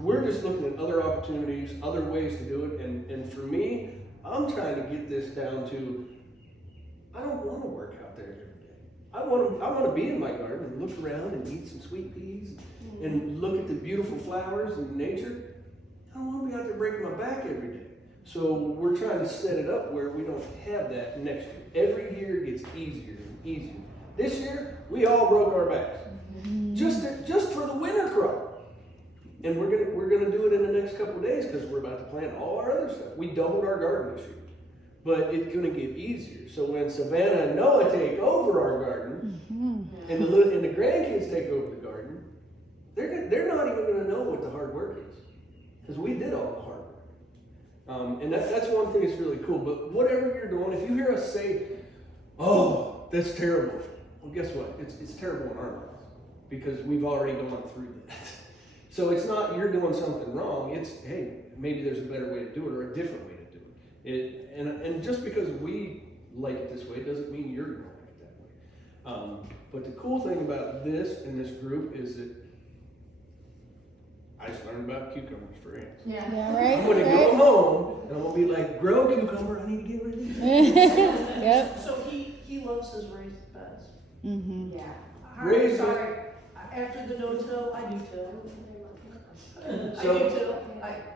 We're just looking at other opportunities, other ways to do it, and for me, I'm trying to get this down to, I don't want to work out there every day. I want to be in my garden and look around and eat some sweet peas and look at the beautiful flowers and nature. I don't want to be out there breaking my back every day. So we're trying to set it up where we don't have that next year. Every year it gets easier and easier. This year, we all broke our backs. Just for the winter crop. And we're gonna do it in the next couple of days because we're about to plant all our other stuff. We doubled our garden this year. But it's gonna get easier. So when Savannah and Noah take over our garden, and the grandkids take over the garden, they're not even gonna know what the hard work is. Because we did all the hard work. And that's one thing that's really cool. But whatever you're doing, if you hear us say, oh, that's terrible. Well, guess what? It's terrible in our lives. Because we've already gone through that. So it's not you're doing something wrong. It's, hey, maybe there's a better way to do it or a different way to do it. And just because we like it this way doesn't mean you're going to like it that way. But the cool thing about this and this group is that I just learned about cucumbers for ants. Yeah. Yeah, right? I'm going to go home and I'm going to be like, grow cucumber, I need to get rid of these. Yep. So he loves his raised beds. Mm-hmm. Yeah. Raised Sorry, after the no-till, I do till. So- I do till.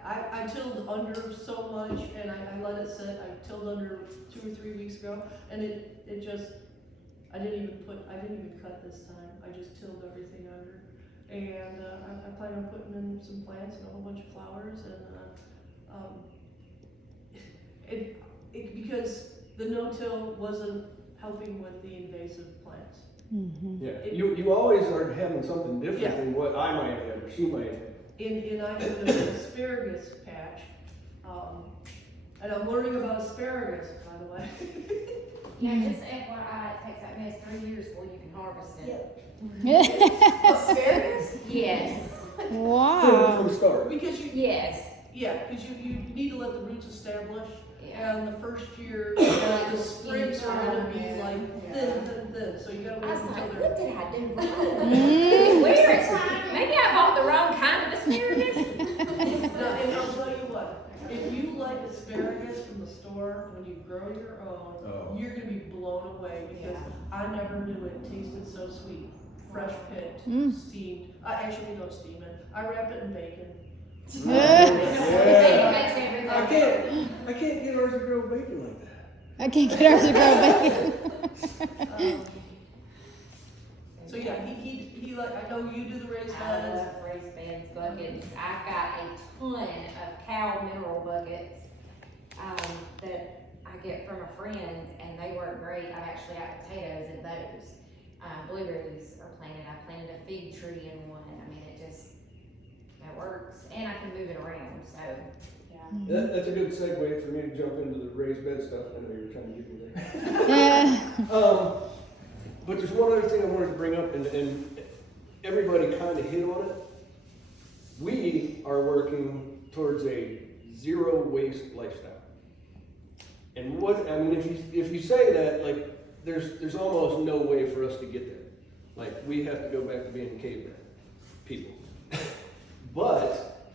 I tilled under so much and I let it sit. I tilled under 2 or 3 weeks ago and it just, I didn't even cut this time. I just tilled everything under. And I plan on putting in some plants and a whole bunch of flowers and because the no-till wasn't helping with the invasive plants. Mm-hmm. Yeah, you always are having something different Yeah. than what I might have or she might have. And I did an asparagus patch, and I'm learning about asparagus, by the way. Yeah, just FYI, it takes that mess 3 years before you can harvest it. Asparagus? Yes, Wow. From the start. Because yes. because you need to let the roots establish, Yeah. and the first year, the springs are gonna be like Yeah. thin, so you gotta I wait was until like, they're. what did I do Mm. wrong? Weird. Maybe I bought the wrong kind of asparagus. Now, and I'll tell you what, if you like asparagus from the store, when you grow your own, Oh. you're gonna be blown away because I never knew it tasted so sweet. Fresh picked, Mm. steamed. I actually don't steam it. I wrap it in bacon. Yeah. Makes everything. I can't get ours to grow bacon like that. I can't get ours to grow bacon. So yeah, he like, I know you do the raised I beds. love raised beds, buckets. I've got a ton of cow mineral buckets that I get from a friend, and they work great. I've actually got potatoes in those. Blueberries are planted. I planted a fig tree in one. I mean, it works, and I can move it around. So Yeah. That's a good segue for me to jump into the raised bed stuff. I know you were trying to get me there. But there's one other thing I wanted to bring up, and everybody kind of hit on it. We are working towards a zero waste lifestyle. And if you say that, like, there's almost no way for us to get there. Like, we have to go back to being caveman people. But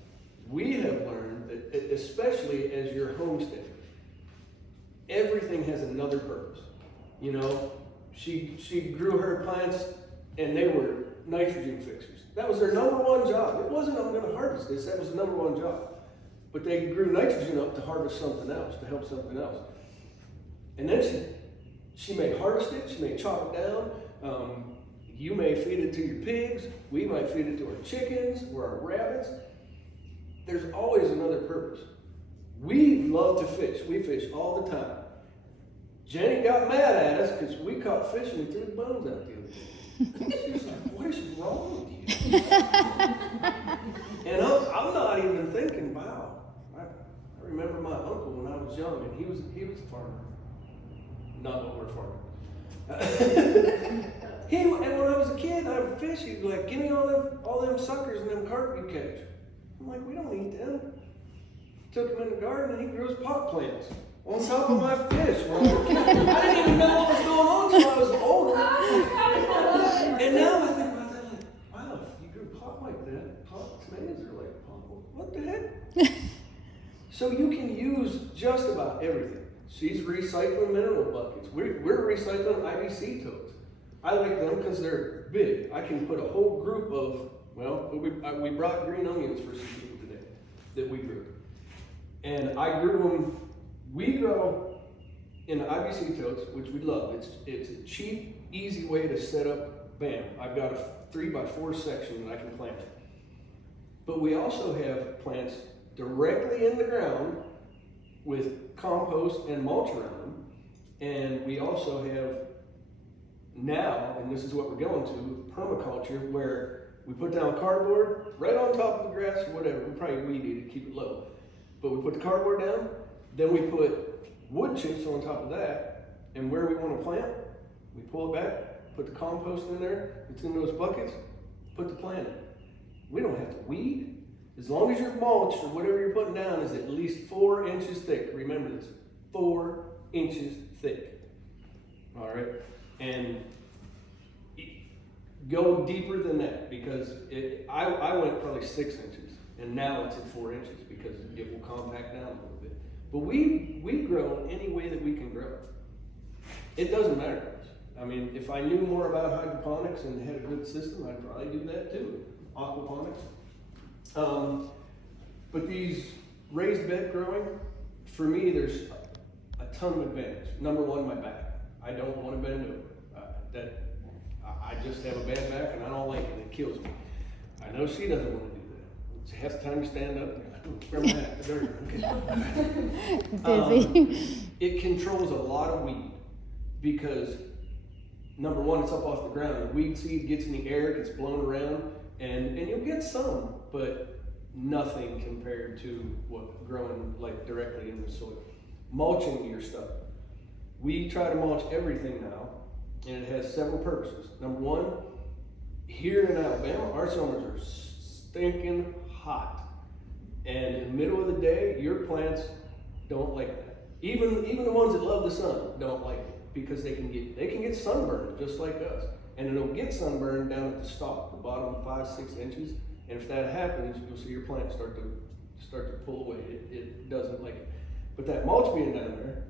we have learned that, especially as you're homesteading, everything has another purpose. You know, she grew her plants, and they were nitrogen fixers. That was their number one job. It wasn't, I'm going to harvest this. That was the number one job. But they grew nitrogen up to harvest something else, to help something else. And then she may harvest it. She may chop it down. You may feed it to your pigs. We might feed it to our chickens or our rabbits. There's always another purpose. We love to fish. We fish all the time. Jenny got mad at us because we caught fish and we threw the bones out the other day. She was like, what is wrong with you? And I'm not even thinking, wow. I remember my uncle when I was young, and he was a farmer. Not what we're farming. And when I was a kid, I would fish. He'd be like, give me all them suckers and them carp you catch. I'm like, we don't eat them. Took him in the garden, and he grew his pot plants on top of my fish. I didn't even know what was going on until I was older. And now I think about that, like, wow, if you grew pot like that, pot tomatoes are like pot. What the heck? So you can use just about everything. She's recycling mineral buckets. We're recycling IBC totes. I like them because they're big. I can put a whole group of, we brought green onions for some people today that we grew. And I grew them, we grow in the IBC totes, which we love. It's a cheap, easy way to set up, bam, I've got a 3x4 section that I can plant it. But we also have plants directly in the ground with compost and mulch around them. And we also have now, and this is what we're going to, permaculture, where we put down cardboard right on top of the grass or whatever. We probably weed eat it, keep it low. But we put the cardboard down, then we put wood chips on top of that, and where we want to plant, we pull it back, put the compost in there, it's in those buckets, put the plant in. We don't have to weed. As long as your mulch or whatever you're putting down is at least 4 inches thick. Remember this, 4 inches thick. All right? And go deeper than that, because I went probably 6 inches, and now it's at 4 inches because it will compact down a little bit. But we grow any way that we can grow. It doesn't matter to us. I mean, if I knew more about hydroponics and had a good system, I'd probably do that too. Aquaponics. But these raised bed growing, for me, there's a ton of advantage. Number one, my back. I don't want to bend over. I just have a bad back and I don't like it. It kills me. I know she doesn't want to do that. It's half the time you stand up and you're like, oh, grab my hat. Okay. Busy. It controls a lot of weed because number one, it's up off the ground. The weed seed gets in the air, gets blown around, and you'll get some, but nothing compared to what growing like directly in the soil. Mulching your stuff. We try to mulch everything now, and it has several purposes. Number one, here in Alabama, our summers are stinking hot. And in the middle of the day, your plants don't like that. Even the ones that love the sun don't like it because they can get sunburned just like us. And it'll get sunburned down at the stalk, the bottom 5-6 inches. And if that happens, you'll see your plant start to pull away. It doesn't like it. But that mulch being down there,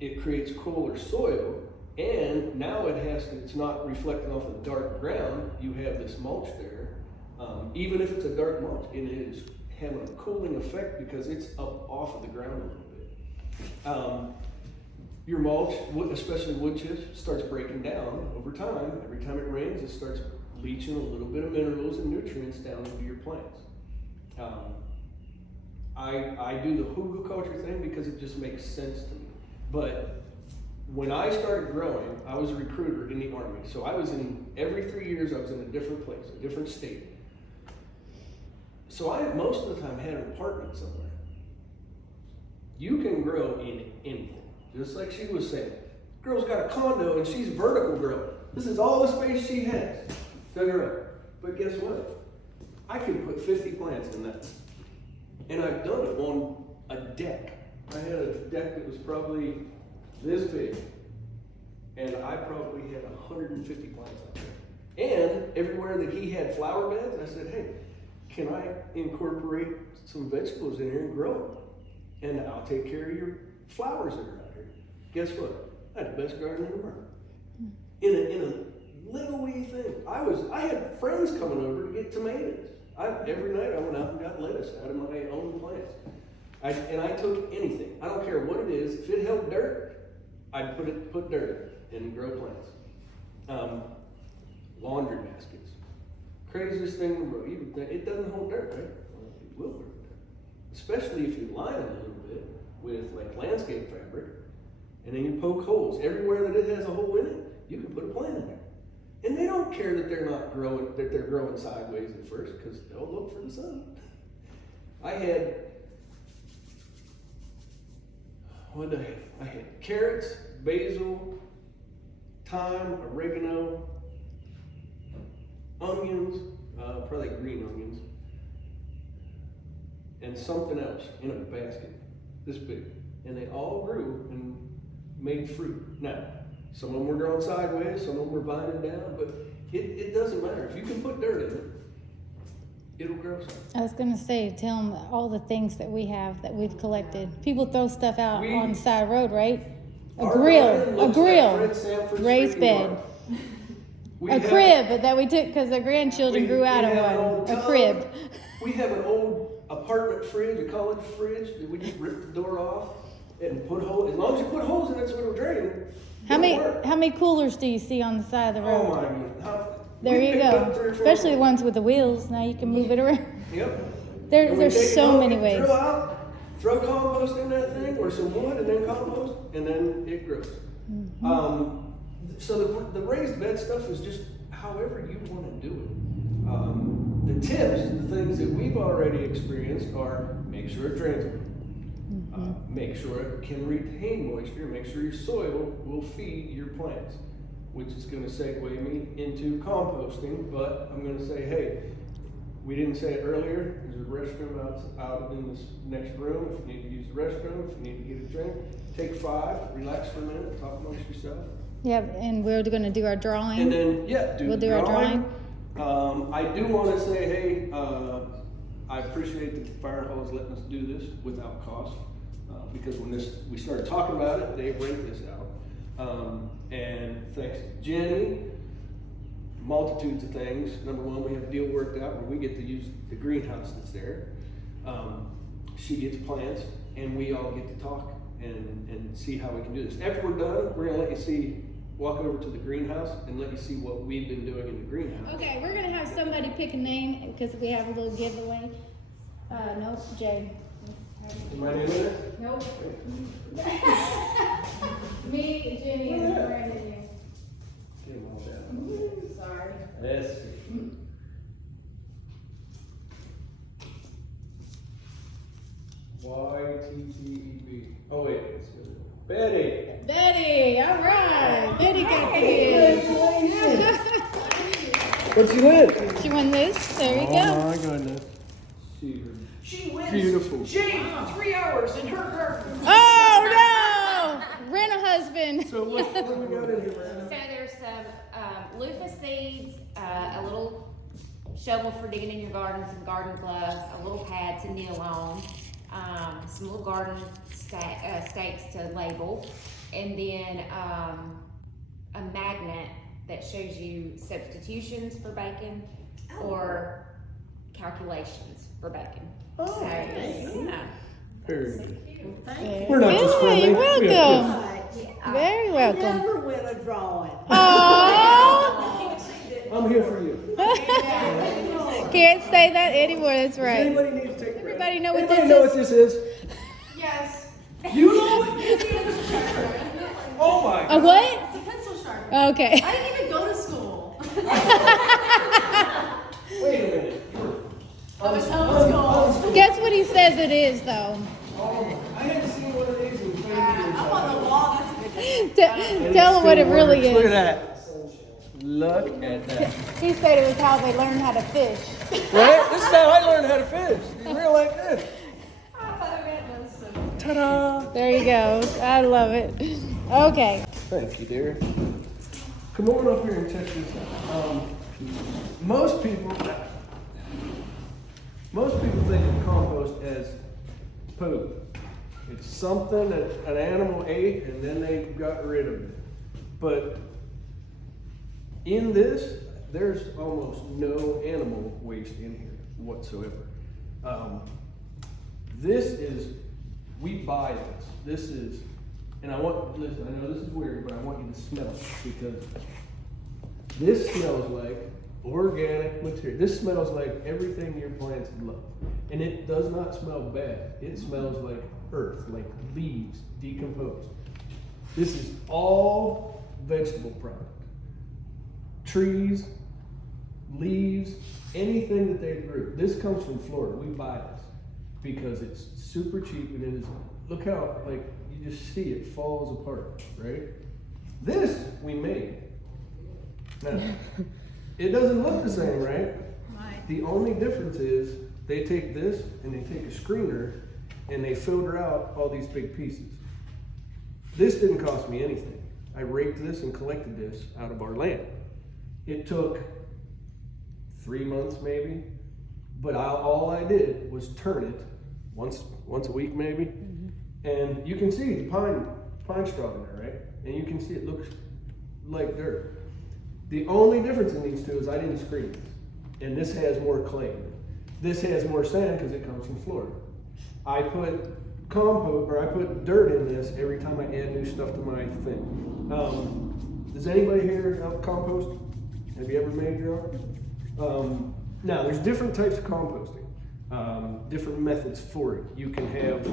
it creates cooler soil, and now it's not reflecting off the dark ground. You have this mulch there. Even if it's a dark mulch, it is having a cooling effect because it's up off of the ground a little bit. Your mulch, especially wood chips, starts breaking down over time. Every time it rains, it starts leaching a little bit of minerals and nutrients down into your plants. I do the hugelkultur thing because it just makes sense to me. But when I started growing, I was a recruiter in the Army. So every 3 years I was in a different place, a different state. So I most of the time had an apartment somewhere. You can grow in anything, just like she was saying. Girl's got a condo and she's vertical growing. This is all the space she has to grow. But guess what? I can put 50 plants in that. And I've done it on a deck. I had a deck that was probably this big. And I probably had 150 plants out there. And everywhere that he had flower beds, I said, hey, can I incorporate some vegetables in here and grow them? And I'll take care of your flowers that are out here. Guess what? I had the best garden in the world. In a little wee thing. I had friends coming over to get tomatoes. Every night I went out and got lettuce out of my own plants. I took anything. I don't care what it is. If it held dirt, I'd put dirt in it and grow plants. Laundry baskets. Craziest thing in the world. You would think it doesn't hold dirt, right? Well, it will hold dirt. Especially if you line it a little bit with like landscape fabric, and then you poke holes. Everywhere that it has a hole in it, you can put a plant in there. And they don't care that they're not growing, that they're growing sideways at first, because they'll look for the sun. I had carrots, basil, thyme, oregano, onions, probably green onions, and something else in a basket this big. And they all grew and made fruit. Now, some of them were growing sideways, some of them were vining down, but it doesn't matter. If you can put dirt in it, it'll grow something. I was gonna say, tell them all the things that we have that we've collected. People throw stuff out on the side of the road, right? A grill, raised bed, a crib that we took because our grandchildren grew out of one. A crib. We have an old apartment fridge, a college fridge that we just rip the door off and put holes. As long as you put holes in it, so it'll drain. How many coolers do you see on the side of the road? Oh my goodness. There you go. Especially the ones with the wheels. Now you can move it around. Yep. There's so many ways. Throw compost in that thing, or some wood, and then compost, and then it grows. Mm-hmm. So the raised bed stuff is just however you want to do it. The tips, the things that we've already experienced are make sure it drains well. Make sure it can retain moisture. Make sure your soil will feed your plants, which is going to segue me into composting. But I'm going to say, hey, we didn't say it earlier. There's a restroom out in this next room. If you need to use the restroom, if you need to get a drink, take 5, relax for a minute, talk amongst yourself. Yeah, and we're going to do our drawing. And then, we'll do our drawing. I do want to say, hey, I appreciate that the fire hall is letting us do this without cost. Because when we started talking about it, they rate this out. And thanks to Jenny, multitudes of things. Number one, we have a deal worked out where we get to use the greenhouse that's there. She gets plants, and we all get to talk and see how we can do this. After we're done, we're gonna let you walk over to the greenhouse and let you see what we've been doing in the greenhouse. Okay, we're gonna have somebody pick a name because we have a little giveaway. Nope, Jay. Am I in it? Nope. Me, Jenny, and Brandon here. Get them all down. Sorry. Let's see. YTTEB. Oh wait, it's good. Betty. Betty, all right. Betty got the gift. What'd you win? She won this. There you go. Oh my goodness. She wins. Beautiful. Jane for 3 hours in her garden. Oh no! Rent a husband. So what do we got in here, So man? there's some loofah seeds, a little shovel for digging in your garden, some garden gloves, a little pad to kneel on, some little garden stakes to label, and then a magnet that shows you substitutions for bacon or calculations for bacon. Oh, so, yeah. very good. Thank We're not just friendly. You're welcome. you. Very I welcome. never win a drawing. Aww. I'm here for you. Can't say that anymore. That's Does right. anybody need to take a break? Everybody know what Anybody this know is? what this is? Yes. You know it? Oh my A God. what? It's a pencil sharpener. Okay. I didn't even go to school. Wait a minute. I was homeschooled. Guess what he says it is, though. I hadn't seen one Tell them what it really Look at is. that. Look at that. He said it was how they learned how to fish. Right? This is how I learned how to fish. It's real like this. Ta-da! There you go. I love it. Okay. Thank you, dear. Come on up here and check this out. Most people think of compost as poop. It's something that an animal ate and then they got rid of it. But in this, there's almost no animal waste in here whatsoever. We buy this. This is, and listen, I know this is weird, but I want you to smell it because this smells like organic material. This smells like everything your plants love. And it does not smell bad. It smells like earth, like leaves decomposed. This is all vegetable product. Trees, leaves, anything that they grew. This comes from Florida. We buy this because it's super cheap and it is, look how, like, you just see it falls apart, right? This we made. Now, it doesn't look the same, right? Right. The only difference is they take this and they take a screener and they filter out all these big pieces. This didn't cost me anything. I raked this and collected this out of our land. It took 3 months maybe, but all I did was turn it once a week maybe, and you can see the pine straw in there, right? And you can see it looks like dirt. The only difference in these two is I didn't screen this, and this has more clay in it. This has more sand because it comes from Florida. I put dirt in this every time I add new stuff to my thing. Does anybody here have compost? Have you ever made your own? Now, there's different types of composting, different methods for it. You can have,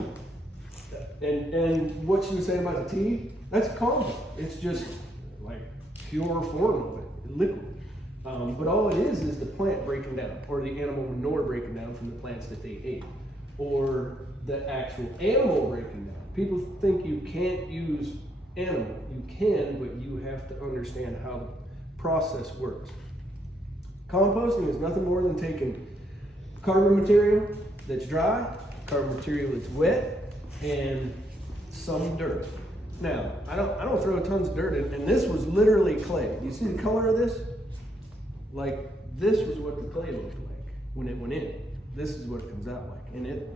and what she was saying about the tea, that's compost. It's just like pure form of it, liquid. But all it is the plant breaking down, or the animal manure breaking down from the plants that they ate, or the actual animal breaking down. People think you can't use animal. You can, but you have to understand how the process works. Composting is nothing more than taking carbon material that's dry, carbon material that's wet, and some dirt. Now, I don't throw tons of dirt in, and this was literally clay. You see the color of this? Like, this was what the clay looked like when it went in. This is what it comes out like, and it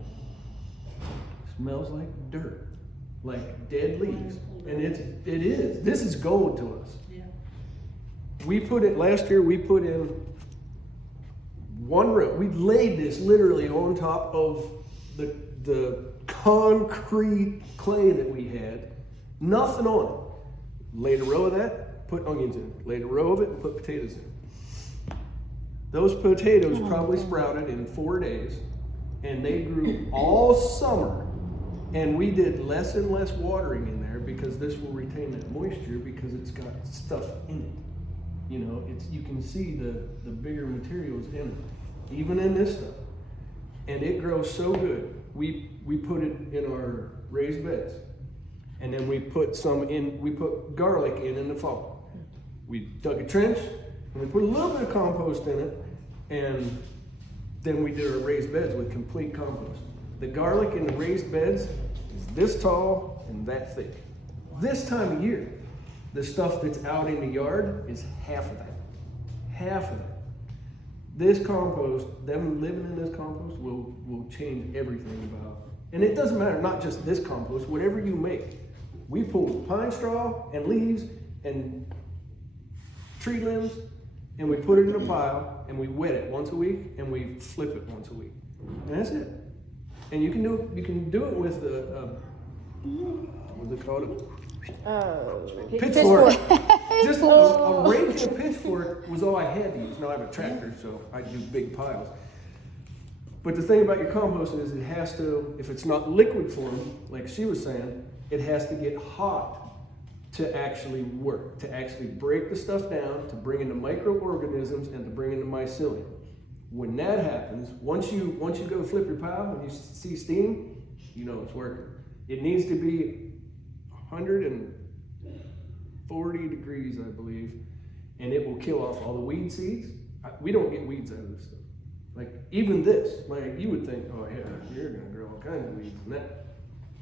smells like dirt, like dead leaves, and it is. This is gold to us. Yeah. Last year we put in one row. We laid this literally on top of the concrete clay that we had. Nothing on it. Laid a row of that, put onions in. Laid a row of it and put potatoes in. Those potatoes probably sprouted in 4 days, and they grew all summer. And we did less and less watering in there because this will retain that moisture because it's got stuff in it. You know, you can see the bigger materials in it, even in this stuff. And it grows so good. We put it in our raised beds. And then we put garlic in the fall. We dug a trench and we put a little bit of compost in it, and then we did our raised beds with complete compost. The garlic in the raised beds is this tall and that thick. This time of year, the stuff that's out in the yard is half of that. Half of that. This compost, them living in this compost will change everything about. And it doesn't matter, not just this compost, whatever you make. We pull pine straw and leaves and tree limbs, and we put it in a pile, and we wet it once a week, and we flip it once a week. And that's it. And you can do it with what's it called? Pitchfork. Just a rake and a pitchfork was all I had to use. Now I have a tractor, so I do big piles. But the thing about your composting is it has to, if it's not liquid form, like she was saying, it has to get hot to actually work, to actually break the stuff down, to bring in the microorganisms and to bring in the mycelium. When that happens, once you go flip your pile and you see steam, you know it's working. It needs to be 100 and 40 degrees, I believe, and it will kill off all the weed seeds. We don't get weeds out of this stuff. Like even this, like you would think, oh yeah, you're gonna grow all kinds of weeds, and that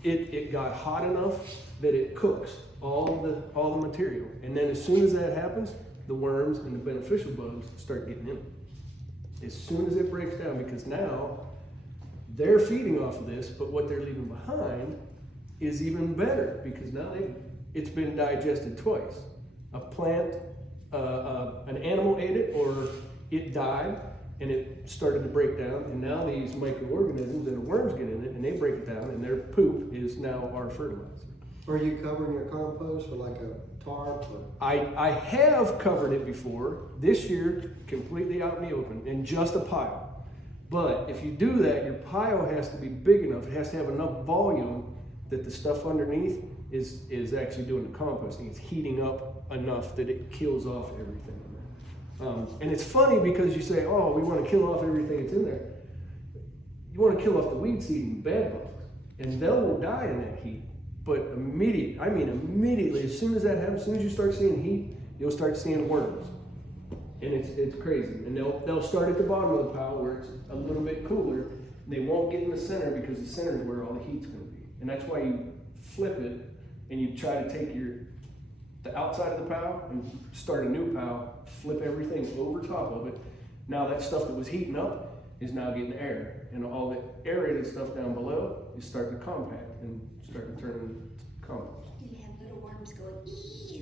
it got hot enough that it cooks all the material, and then as soon as that happens, the worms and the beneficial bugs start getting in. As soon as it breaks down, because now they're feeding off of this, but what they're leaving behind is even better because now it's been digested twice. A plant, an animal ate it, or it died and it started to break down, and now these microorganisms and the worms get in it and they break it down, and their poop is now our fertilizer. Are you covering your compost with like a tarp or? I have covered it before. This year, completely out in the open, in just a pile. But if you do that, your pile has to be big enough. It has to have enough volume that the stuff underneath is actually doing the composting. It's heating up enough that it kills off everything in there. And it's funny because you say, oh, we want to kill off everything that's in there. You want to kill off the weed seed and bad bugs, and they will die in that heat. But immediately, as soon as that happens, as soon as you start seeing heat, you'll start seeing worms. And it's crazy. And they'll start at the bottom of the pile where it's a little bit cooler. They won't get in the center because the center is where all the heat's going to be. And that's why you flip it and you try to take the outside of the pile and start a new pile, flip everything over top of it. Now that stuff that was heating up is now getting air. And all the aerated stuff down below is starting to compact and start to turn into compost. You have little worms going, eee.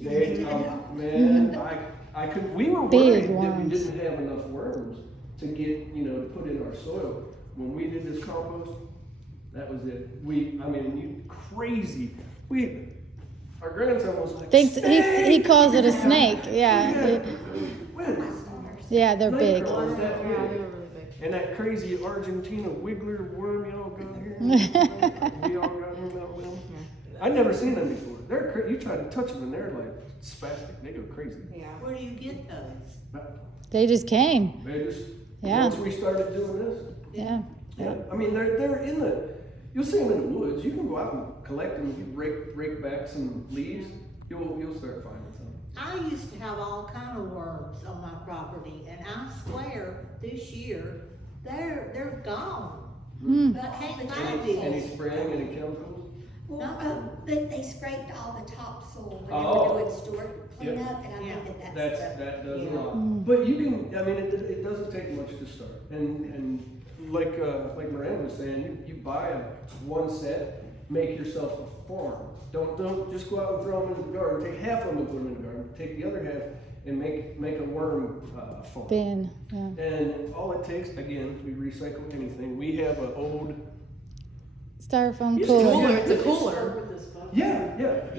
We were Big worried that we worms. didn't have enough worms to get, to put in our soil. When we did this compost, that was it. Our grandson was like, Thinks he calls it a snake. Yeah. Yeah, they're big. And that crazy Argentina wiggler worm y'all got here. We all got him out with them. I'd never seen them before. You try to touch them and they're like spastic. They go crazy. Yeah. Where do you get those? They just came. They just, Yeah. once we started doing this, Yeah. yeah. I mean, they're in you'll see them in the woods. You can go out and collect them. You rake back some leaves. You'll start finding some. I used to have all kind of worms on my property, and I swear this year they're gone. Mm. I can't find Any these. spraying, any chemicals? Well, but they scraped all the topsoil when Oh. they were doing store cleanup, and I Yeah. think that's That does a Yeah. lot. But you can, it doesn't take much to start. And like Miranda was saying, you buy one set, make yourself a farm. Don't just go out and throw them into the garden. Take half of them and put them in the garden. Take the other half and make a worm farm. Bin. Yeah. And all it takes, again, we recycle anything. We have an old, Styrofoam It's cooler. cooler. It's a cooler. yeah,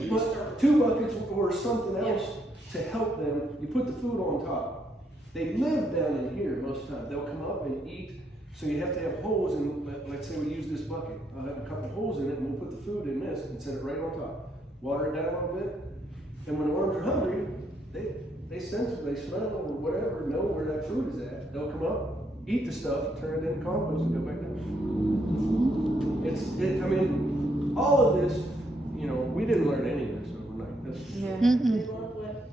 but 2 buckets or something else to help them. You put the food on top. They live down in here most of the time. They'll come up and eat. So you have to have holes in, let's say we use this bucket. I'll have a couple holes in it and we'll put the food in this and set it right on top. Water it down a little bit. And when the worms are hungry, they sense it, they smell it or whatever, know where that food is at. They'll come up, eat the stuff, turn it into compost and go back down. All of this, we didn't learn any of this overnight. That's for sure. They love wet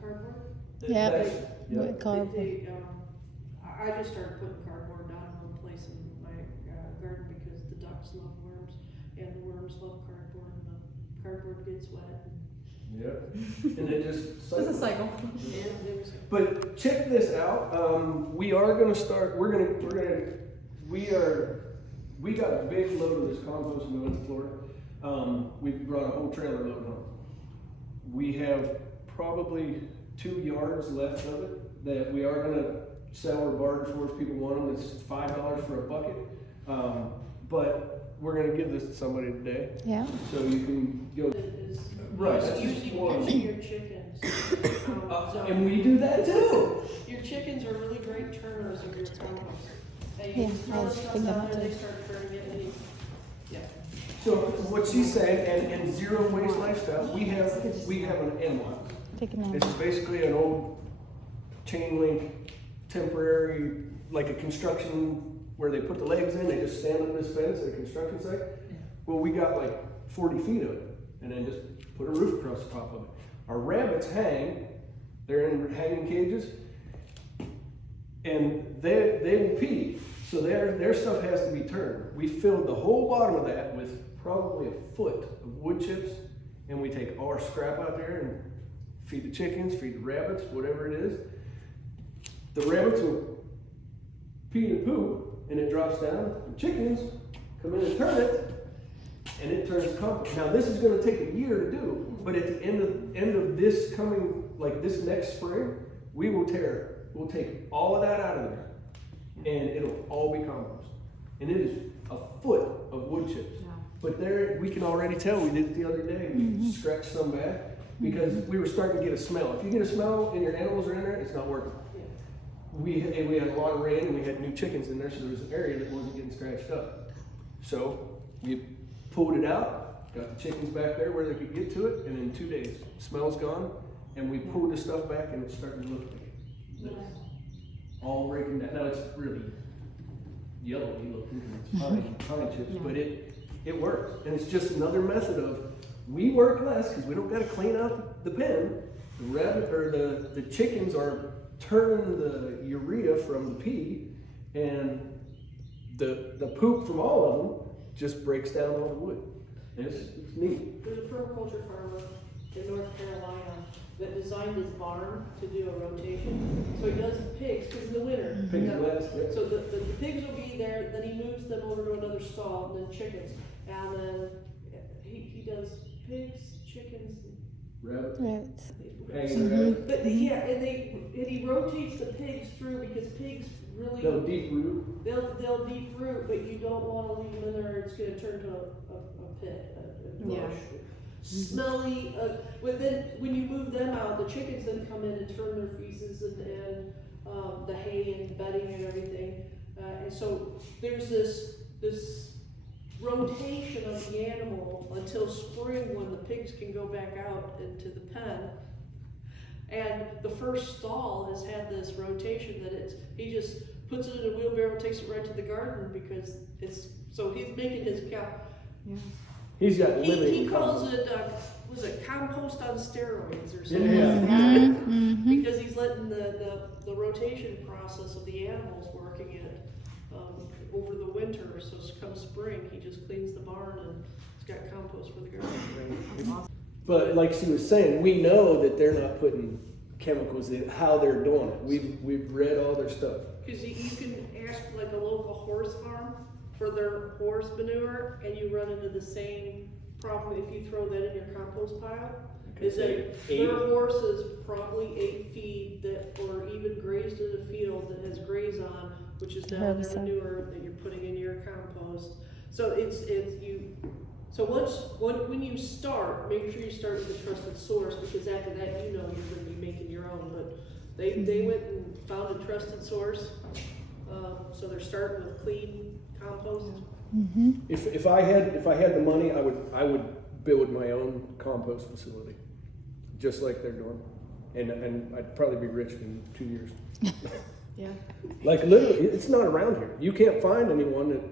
cardboard. Yep. That's- yeah. Wet cardboard. I just started putting cardboard down in one place in my garden because the ducks love worms and the worms love cardboard and the cardboard gets wet. Yep. And it just It's a cycle. Yeah, it was- But check this out. We are going to start. We got a big load of this compost when we went to Florida. We brought a whole trailer load home. We have probably 2 yards left of it that we are going to sell or barter for if people want them. It's $5 for a bucket. But we're going to give this to somebody today. Yeah. So you can go. Is Right, that's just usually one. catching your chickens. So And we do that too. your chickens are really great turners of your compost. They Yeah, throw I the was stuff thinking out about there, they that. start turning it, and yeah. So what she's saying, and zero waste lifestyle, we have an animal. Take a nap. It's basically an old chain link, temporary, like a construction where they put the legs in, they just stand on this fence at a construction site. Well, we got like 40 feet of it, and then just put a roof across the top of it. Our rabbits hang, they're in hanging cages, and they will pee. So their stuff has to be turned. We filled the whole bottom of that with probably a foot of wood chips, and we take all our scrap out there and feed the chickens, feed the rabbits, whatever it is. The rabbits will pee and poop, and it drops down. The chickens come in and turn it, and it turns compost. Now this is going to take a year to do, but at the end of this coming, like this next spring, we'll take all of that out of there, and it'll all be compost. And it is a foot of wood chips. Yeah. But there, we can already tell. We did it the other day. We scratched some back because we were starting to get a smell. If you get a smell and your animals are in there, it's not working. We had a lot of rain and we had new chickens in there, so there was an area that wasn't getting scratched up. So we pulled it out, got the chickens back there where they could get to it, and in 2 days, the smell's gone, and we pulled the stuff back and it's starting to look like it. All breaking down. Now it's really yellowy looking, it's pine chips, but it works. And it's just another method of, we work less because we don't got to clean out the pen. The rabbit or the chickens are turning the urea from the pee, and the poop from all of them just breaks down all the wood. It's neat. There's a permaculture farmer in North Carolina that designed his barn to do a rotation. So he does the pigs, because in the winter. Pigs and lettuce, yeah. So the pigs will be there, then he moves them over to another stall, and then chickens. And then he does pigs, chickens, Rabbit. Rabbits. Hanging rabbit. but yeah, and he rotates the pigs through because pigs really They'll deep root. they'll deep root, but you don't want to leave them in there. It's going to turn to a pit, a bush. Smelly. But then when you move them out, the chickens then come in and turn their feces and the hay and bedding and everything. And so there's this rotation of the animal until spring when the pigs can go back out into the pen. And the first stall has had this rotation that he just puts it in a wheelbarrow, takes it right to the garden because so he's making his cow. Yeah. He's got living. He calls it, was it compost on steroids or something? Yeah. Because he's letting the rotation process of the animals working in it over the winter. So come spring, he just cleans the barn and he's got compost for the garden. But like she was saying, we know that they're not putting chemicals in how they're doing it. We've read all their stuff. Because you can ask like a local horse farm for their horse manure, and you run into the same problem if you throw that in your compost pile. Is that their horse is probably 8 feet or even grazed in a field that has graze on, which is now their manure that you're putting in your compost. So So when you start, make sure you start with a trusted source, because after that, you're going to be making your own. But they went and found a trusted source, so they're starting with clean compost. Mm-hmm. If I had the money, I would build my own compost facility, just like they're doing, and I'd probably be rich in 2 years. Yeah. Like literally, it's not around here. You can't find anyone that.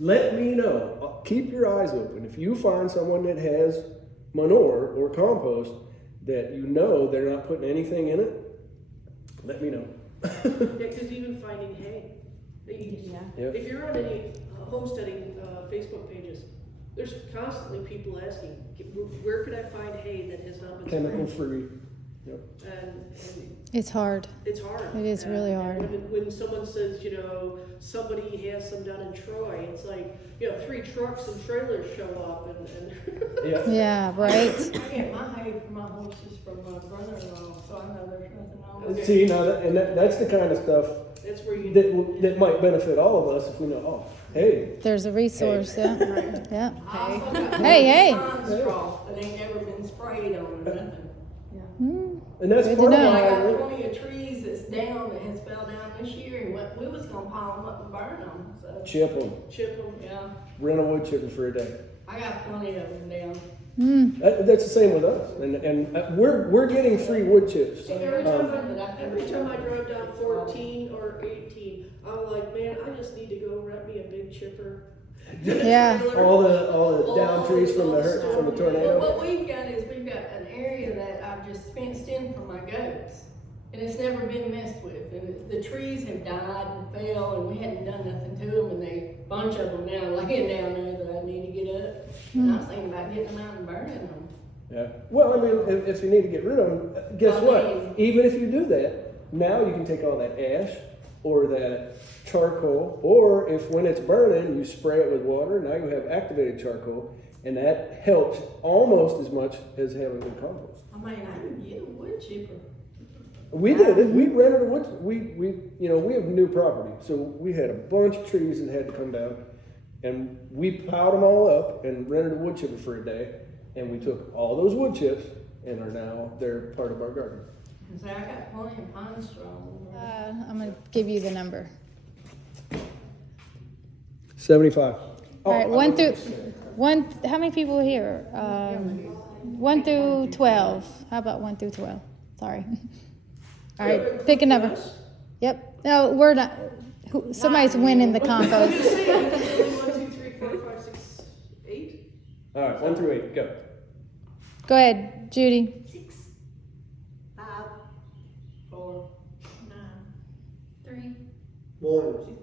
Let me know. Keep your eyes open. If you find someone that has manure or compost that you know they're not putting anything in it, let me know. Yeah, because even finding hay. If you're on any homesteading Facebook pages, there's constantly people asking, where could I find hay that has not been Chemical sprayed? free. Yep. And It's hard. it's hard. It is really hard. When someone says, somebody has some down in Troy, it's like, 3 trucks and trailers show up and Yeah. Yeah, right. I get my hay from my horses from my brother-in-law, so I know there's nothing wrong with it. See, now that's the kind of stuff that's where you that might benefit all of us if we know. Hey, There's a resource. Yeah. Yeah. I also got Hey. pine straw that ain't never been sprayed on or nothing. Mm. and that's Good part to of know. I why. got plenty of trees that's down that has fell down this year, and we was gonna pile them up and burn them, so, Chip them. chip them. yeah. Rent a wood chipper for a day. I got plenty of them down. Mm. That's the same with us, and we're getting free wood chips. Every time I drove down 14 or 18, I'm like, man, I just need to go rent me a big chipper. Yeah. All the down trees from the tornado. What we've got is we've got an area that I it's never been messed with, and the trees have died and fell, and we hadn't done nothing to them, and they, bunch of them now laying down there that I need to get up. And I was thinking about getting them out and burning them. Yeah. Well, I mean, if you need to get rid of them, guess what? Even if you do that, now you can take all that ash or that charcoal, or if when it's burning, you spray it with water, now you have activated charcoal, and that helps almost as much as having good compost. I mean, I can get a wood chipper. We did it. We rented a wood. We have new property, so we had a bunch of trees that had to come down, and we piled them all up and rented a wood chipper for a day, and we took all those wood chips and they're part of our garden. And say, I got plenty of pine straw. I'm gonna give you the number. 75. All right, how many people are here? 1 through 12. How about 1 through 12? Sorry. All right, pick a number. Yep. No, we're not. Somebody's winning the compost. 1, 2, 3, 4, 5, 6, 8. All right, 1 through 8, go. Go ahead, Judy. 6, 5, 4. 3. 1.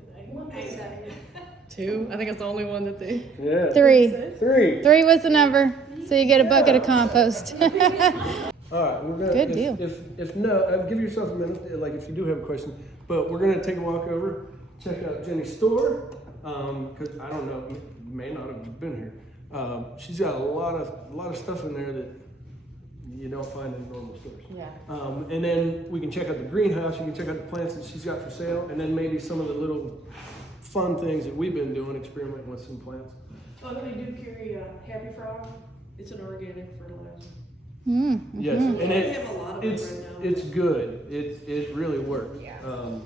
2. I think it's the only one that they. Yeah. 3. 3. 3 was the number. So you get a bucket of compost. All right, we're gonna. Good deal. If no, give yourself a minute. Like if you do have a question, but we're gonna take a walk over, check out Jenny's store, because I don't know, you may not have been here. She's got a lot of stuff in there that you don't find in normal stores. Yeah. And then we can check out the greenhouse. You can check out the plants that she's got for sale, and then maybe some of the little fun things that we've been doing, experimenting with some plants. Oh, they do carry a Happy Frog. It's an organic fertilizer. Yes, Mm-hmm. and We have a lot of it it's right now. it's good. It really works. Yeah.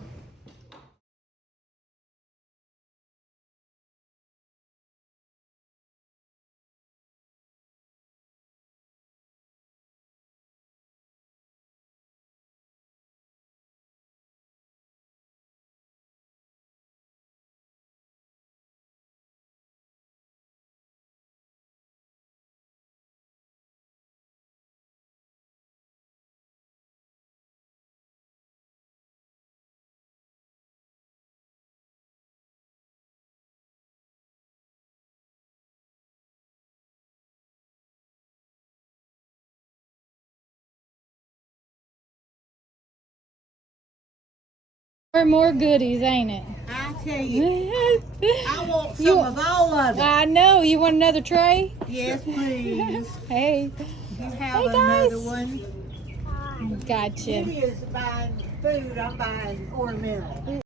More goodies, ain't it? I tell you, I want some of all of it. I know. You want another tray? Yes, please. Hey, You have Hey, guys. another one. gotcha. Jimmy is buying food, I'm buying ornamental.